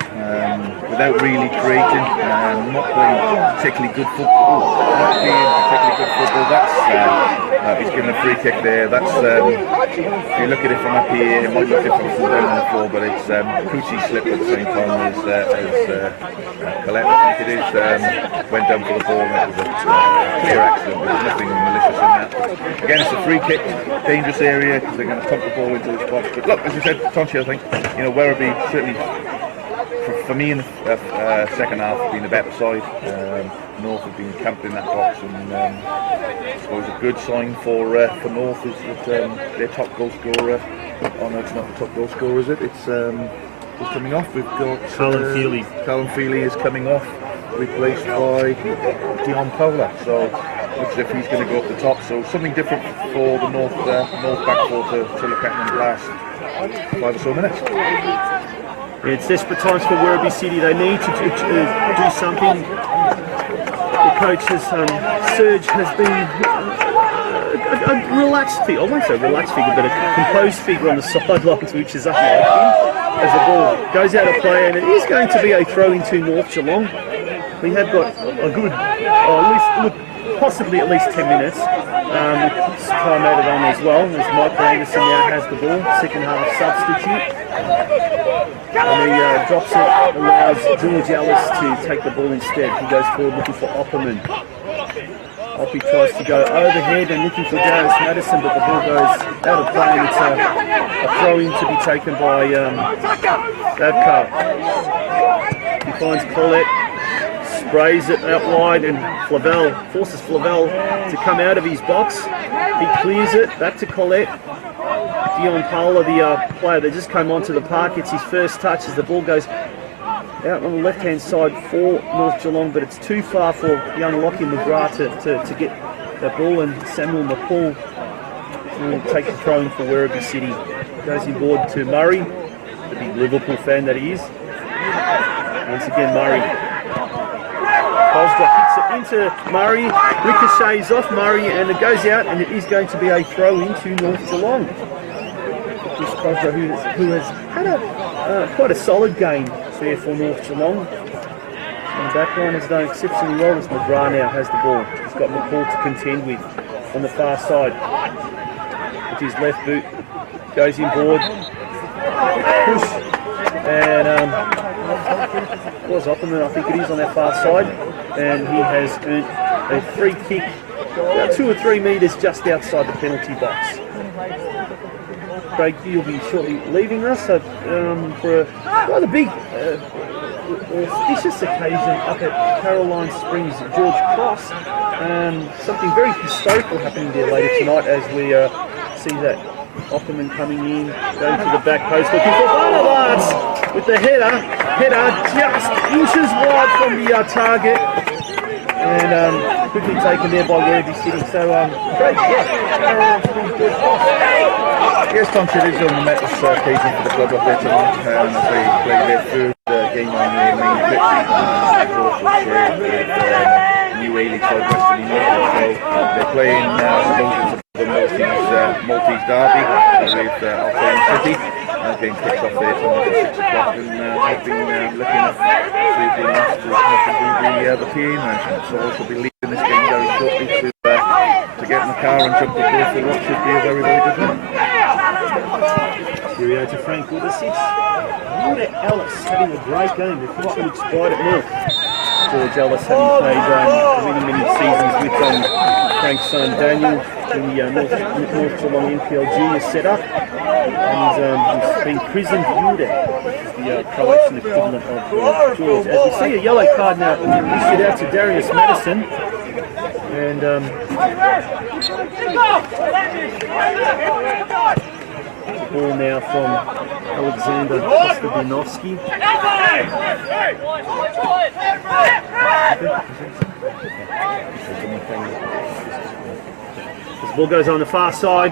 Without really creating, not playing particularly good football. He's given a free kick there. That's if you look at it from up here, it might look different from down on the floor, but it's Coochie slipped at the same time as Colette, I think it is, went down for the ball, and it was a clear accident. There was nothing malicious in that. Again, it's a free kick, dangerous area, because they're going to pump the ball into this box. But look, as you said, Tonchi, I think, Werribee certainly, for me in the second half, have been the better side. North have been camped in that box, and I suppose a good sign for North is that their top goal scorer, oh no, it's not the top goal scorer, is it? It's coming off. We've got Callum Feely. Callum Feely is coming off, replaced by Dion Powler. So looks as if he's going to go up the top. So something different for the North back four to look at in the last 5 or so minutes. It's desperate times for Werribee City. They need to do something. The coach Serge has been a relaxed figure. I won't say relaxed figure, but a composed figure on the sidelines, which is unlike him. as the ball goes out of play, and it is going to be a throw into North Geelong. We have got a good, possibly at least 10 minutes. With time added on as well, as Michael Anderson now has the ball, second half substitute. And he drops it, allows George Ellis to take the ball instead. He goes forward looking for Opperman. Oppie tries to go overhead and looking for Darius Madison, but the ball goes out of play, and it's a throw-in to be taken by Babcock. He finds Collette, sprays it out wide, and forces Flavel to come out of his box. He clears it, back to Collette. Dion Pola, the player that just came onto the park, it's his first touch as the ball goes out on the left-hand side for North Geelong, but it's too far for young Lockie McGrath to get that ball, and Samuel McCall will take the throw in for Werribee City. Goes inboard to Murray, the big Liverpool fan that he is. Once again, Murray. Cosgrove hits it into Murray, ricochets off Murray, and it goes out, and it is going to be a throw into North Geelong. Cosgrove, who has had quite a solid game there for North Geelong. And the back line has done exceptionally well as McGrath now has the ball. He's got McCall to contend with on the far side. With his left boot, goes inboard, push, and was Opperman, I think it is, on that far side, and he has earned a free kick about 2 or 3 metres just outside the penalty box. Craig will be shortly leaving us for a rather big auspicious occasion up at Caroline Springs George Cross. Something very historical happening there later tonight as we see that Opperman coming in, going to the back post, looking for Barnabas with the header just inches wide from the target, and quickly taken there by Werribee City. So great, Caroline Springs George Cross. Yes, Tom, it is on the match occasion for the club up there tonight, as they play their third game on the main pitch. New A-League side Western United, so they're playing the Maltese derby with Alpine City. The game kicks off there tonight at 6 o'clock, and I've been looking at the Masters the team, and so also be leading this game very shortly to get in the car and jump the ball for what should be a very, very good one. Cheerio to Frank Woodasich. Ellis having a great game. The first one expired at North. George Ellis having played many seasons with Frank's son Daniel in the North Geelong NPL junior setup. And he's been prisoned the Croatian equivalent of George. As we see a yellow card now issued out to Darius Madison. And ball now from Alexander Kostovinovsky. This ball goes on the far side.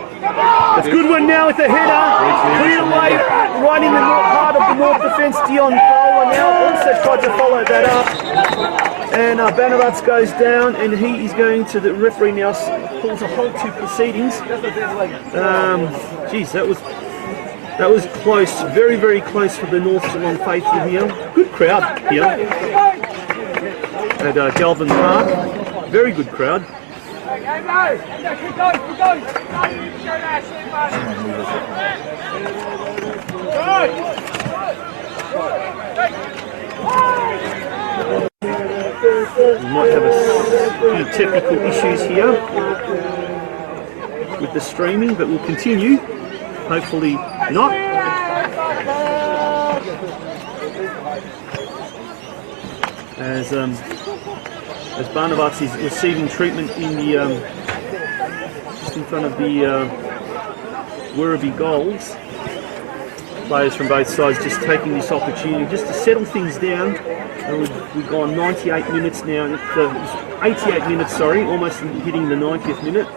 It's a good one now with the header. Clear away, right in the heart of the North defence. Dion Pola now also tried to follow that up. And Banavats goes down, and he is going to the referee now, calls a halt to proceedings. Geez, that was close, very, very close for the North Geelong faithful here. Good crowd here at Galvin Park. Very good crowd. We might have a few technical issues here with the streaming, but we'll continue. Hopefully not. As Barnabas is receiving treatment in the just in front of the Werribee goals. Players from both sides just taking this opportunity just to settle things down. And we've gone 98 minutes now, 88 minutes, sorry, almost hitting the 90th minute.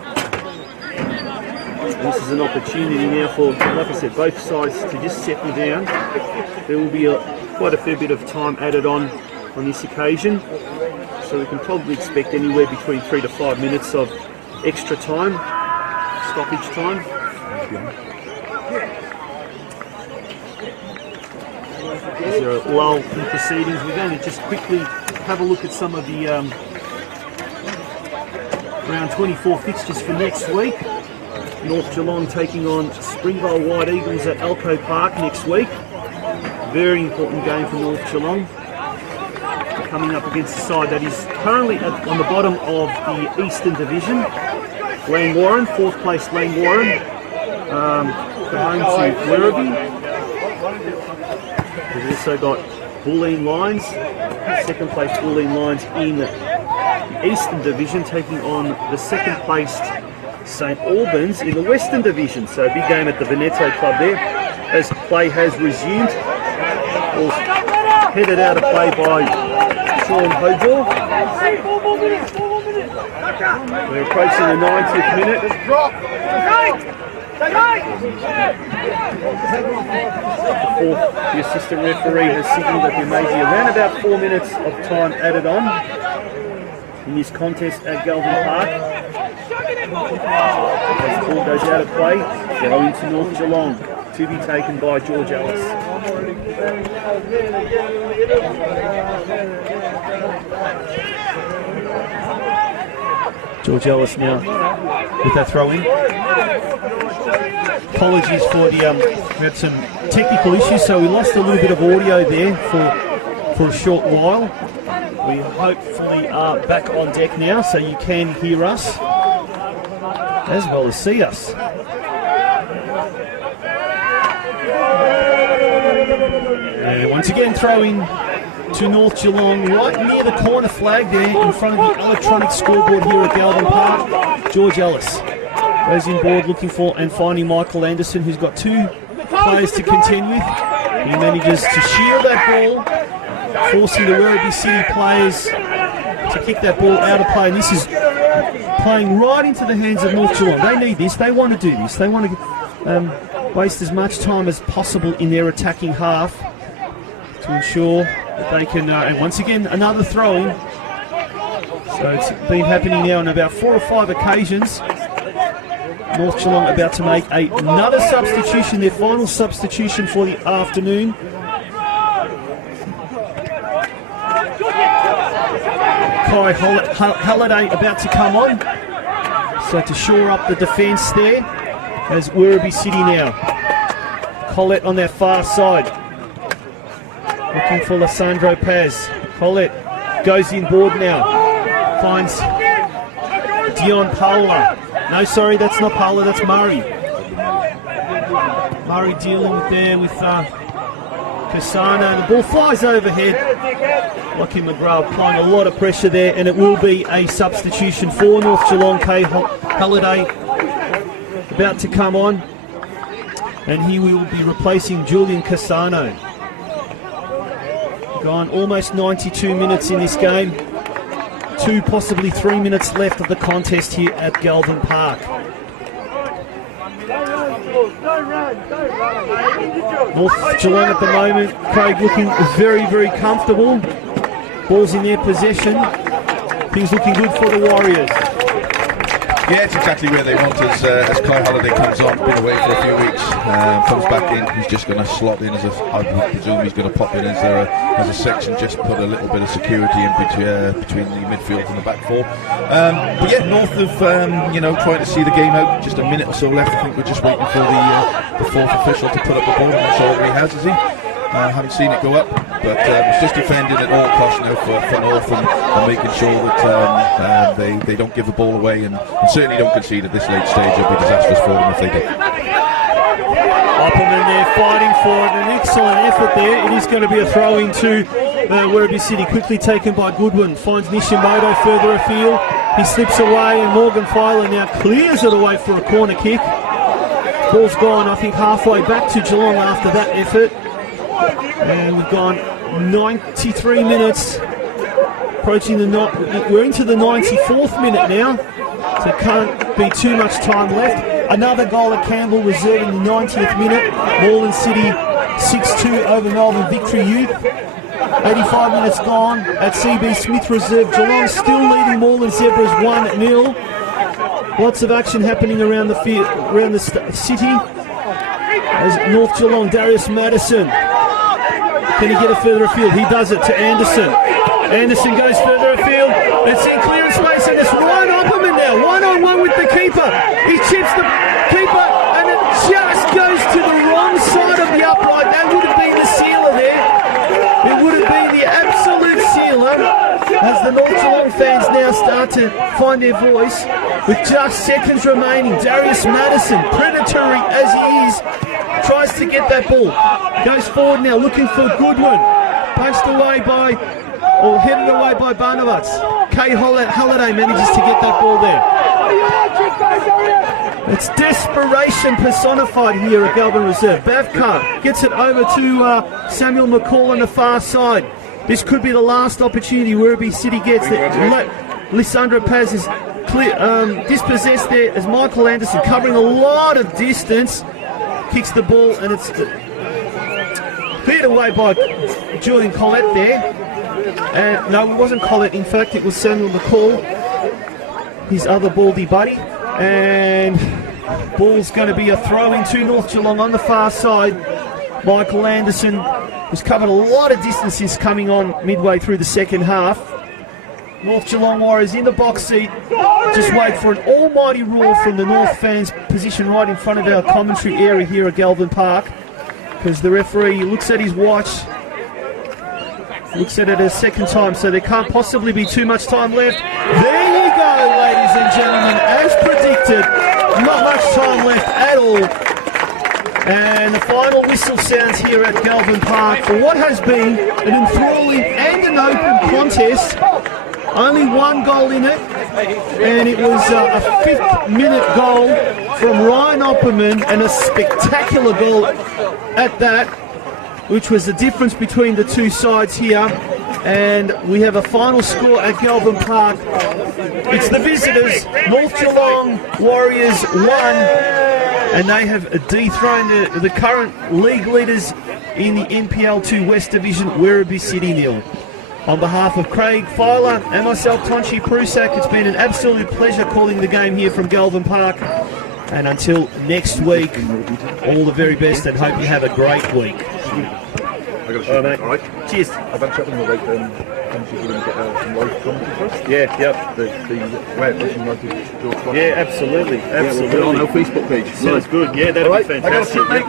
And this is an opportunity now for, like I said, both sides to just settle down. There will be quite a fair bit of time added on this occasion. So we can probably expect anywhere between 3 to 5 minutes of extra time, stoppage time. Is there a lull in proceedings? We're going to just quickly have a look at some of the round 24 fixtures for next week. North Geelong taking on Springvale White Eagles at Alco Park next week. Very important game for North Geelong. Coming up against the side that is currently on the bottom of the Eastern Division. Lang Warren, 4th place Lang Warren. Home to Werribee. We've also got Bulleen Lions, 2nd place Bulleen Lions in the Eastern Division, taking on the 2nd placed St Albans in the Western Division. So a big game at the Veneto Club there as play has resumed. Headed out of play by Sean Hojaw. We're approaching the 90th minute. The assistant referee has signalled that there may be around about 4 minutes of time added on in this contest at Galvin Park. As the ball goes out of play, going to North Geelong to be taken by George Ellis. George Ellis now with that throw in. Apologies for the we had some technical issues, so we lost a little bit of audio there for a short while. We hopefully are back on deck now, so you can hear us as well as see us. And once again, throw in to North Geelong, right near the corner flag there in front of the electronic scoreboard here at Galvin Park. George Ellis goes in board looking for and finding Michael Anderson, who's got 2 players to contend with. He manages to shield that ball, forcing the Werribee City players to kick that ball out of play. And this is playing right into the hands of North Geelong. They need this. They want to do this. They want to waste as much time as possible in their attacking half to ensure that they can, and once again, another throw-in. So it's been happening now on about 4 or 5 occasions. North Geelong about to make another substitution, their final substitution for the afternoon. Kai Halliday about to come on. So to shore up the defence there, as Werribee City now. Collette on their far side. Looking for Lissandro Paz. Collette goes in board now. Finds Dion Paula. No, sorry, that's not Paula, that's Murray. Murray dealing there with Cassano. The ball flies overhead. Lachie McGrath applying a lot of pressure there, and it will be a substitution for North Geelong. Kai Halliday about to come on, and he will be replacing Julian Cassano. Gone almost 92 minutes in this game. 2, possibly 3 minutes left of the contest here at Galvin Park. North Geelong at the moment, Craig, looking very, very comfortable. Ball's in their possession. Things looking good for the Warriors. Yeah, it's exactly where they want as Kai Halliday comes on, been away for a few weeks, comes back in, he's just going to slot in I presume he's going to pop in as a section, just put a little bit of security in between the midfield and the back 4. But yeah, North of, trying to see the game out, just a minute or so left. I think we're just waiting for the 4th official to put up the ball. I'm not sure what he has, is he? Haven't seen it go up, but it's just defending at all costs now for North and making sure that they don't give the ball away and certainly don't concede at this late stage. It'll be disastrous for them if they do. Opperman there fighting for it, an excellent effort there. It is going to be a throw-in to Werribee City, quickly taken by Goodwin. Finds Nishimoto further afield. He slips away and Morgan Filer now clears it away for a corner kick. Ball's gone, I think, halfway back to Geelong after that effort. And we've gone 93 minutes, approaching we're into the 94th minute now, so can't be too much time left. Another goal at Campbell reserved in the 90th minute. Moreland City 6-2 over Melbourne Victory Youth. 85 minutes gone at CB Smith Reserve. Geelong still leading Moreland Zebras 1-0. Lots of action happening around the city. As North Geelong, Darius Madison Can he get it further afield? He does it to Anderson. Anderson goes further afield. It's in clearance space, and it's Ryan Opperman now. 1-on-1 with the keeper. He chips the keeper, and it just goes to the wrong side of the upright. That would have been the sealer there. It would have been the absolute sealer. As the North Geelong fans now start to find their voice, with just seconds remaining, Darius Madison, predatory as he is, tries to get that ball. Goes forward now, looking for Goodwin. Punched away by, or headed away by Barnabas. Kay Halliday manages to get that ball there. It's desperation personified here at Goulburn Reserve. Bavkar gets it over to Samuel McCall on the far side. This could be the last opportunity Werribee City gets. Lissandra Paz is dispossessed there as Michael Anderson, covering a lot of distance, kicks the ball, and it's cleared away by Julian Collette there. And no, it wasn't Collette, in fact it was Samuel McCall, his other baldy buddy. And ball's going to be a throw in to North Geelong on the far side. Michael Anderson has covered a lot of distance since coming on midway through the second half. North Geelong Warriors in the box seat. Just wait for an almighty roar from the North fans positioned right in front of our commentary area here at Galvin Park, because the referee looks at his watch, looks at it a second time, so there can't possibly be too much time left. There you go, ladies and gentlemen, as predicted, not much time left at all. And the final whistle sounds here at Galvin Park for what has been an enthralling and an open contest. Only one goal in it, and it was a 5th-minute goal from Ryan Opperman, and a spectacular goal at that, which was the difference between the two sides here. And we have a final score at Galvin Park. It's the visitors, North Geelong Warriors 1, and they have dethroned the current league leaders in the NPL 2 West Division, Werribee City 0. On behalf of Craig Filer and myself, Tonchi Prusak, it's been an absolute pleasure calling the game here from Galvin Park. And until next week, all the very best, and hope you have a great week. I got to shoot, mate. all right? Cheers. I've had a chat with them about potentially going to get some live commentary for us. Yeah, yep. The Red Vision United George Clark. Yeah, absolutely. Yeah, we'll Absolutely. put it on our Facebook page. Sounds good. Yeah, that'd be fantastic. I got to shoot, mate.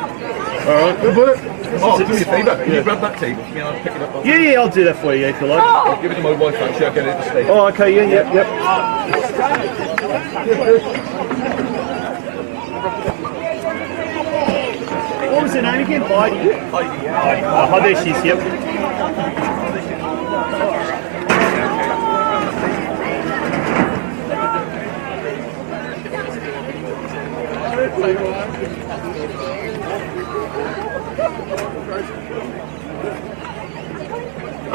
All right. Good work. Oh, do me a favour. Can you grab that tape? You know, pick it up. Yeah, I'll do that for you if you like. I'll give it to my wife actually. I'll get it at the stage. Oh, okay, yep. What was her name again? Heidi. Oh, there she is, yep.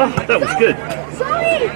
Oh, that was good. Sorry!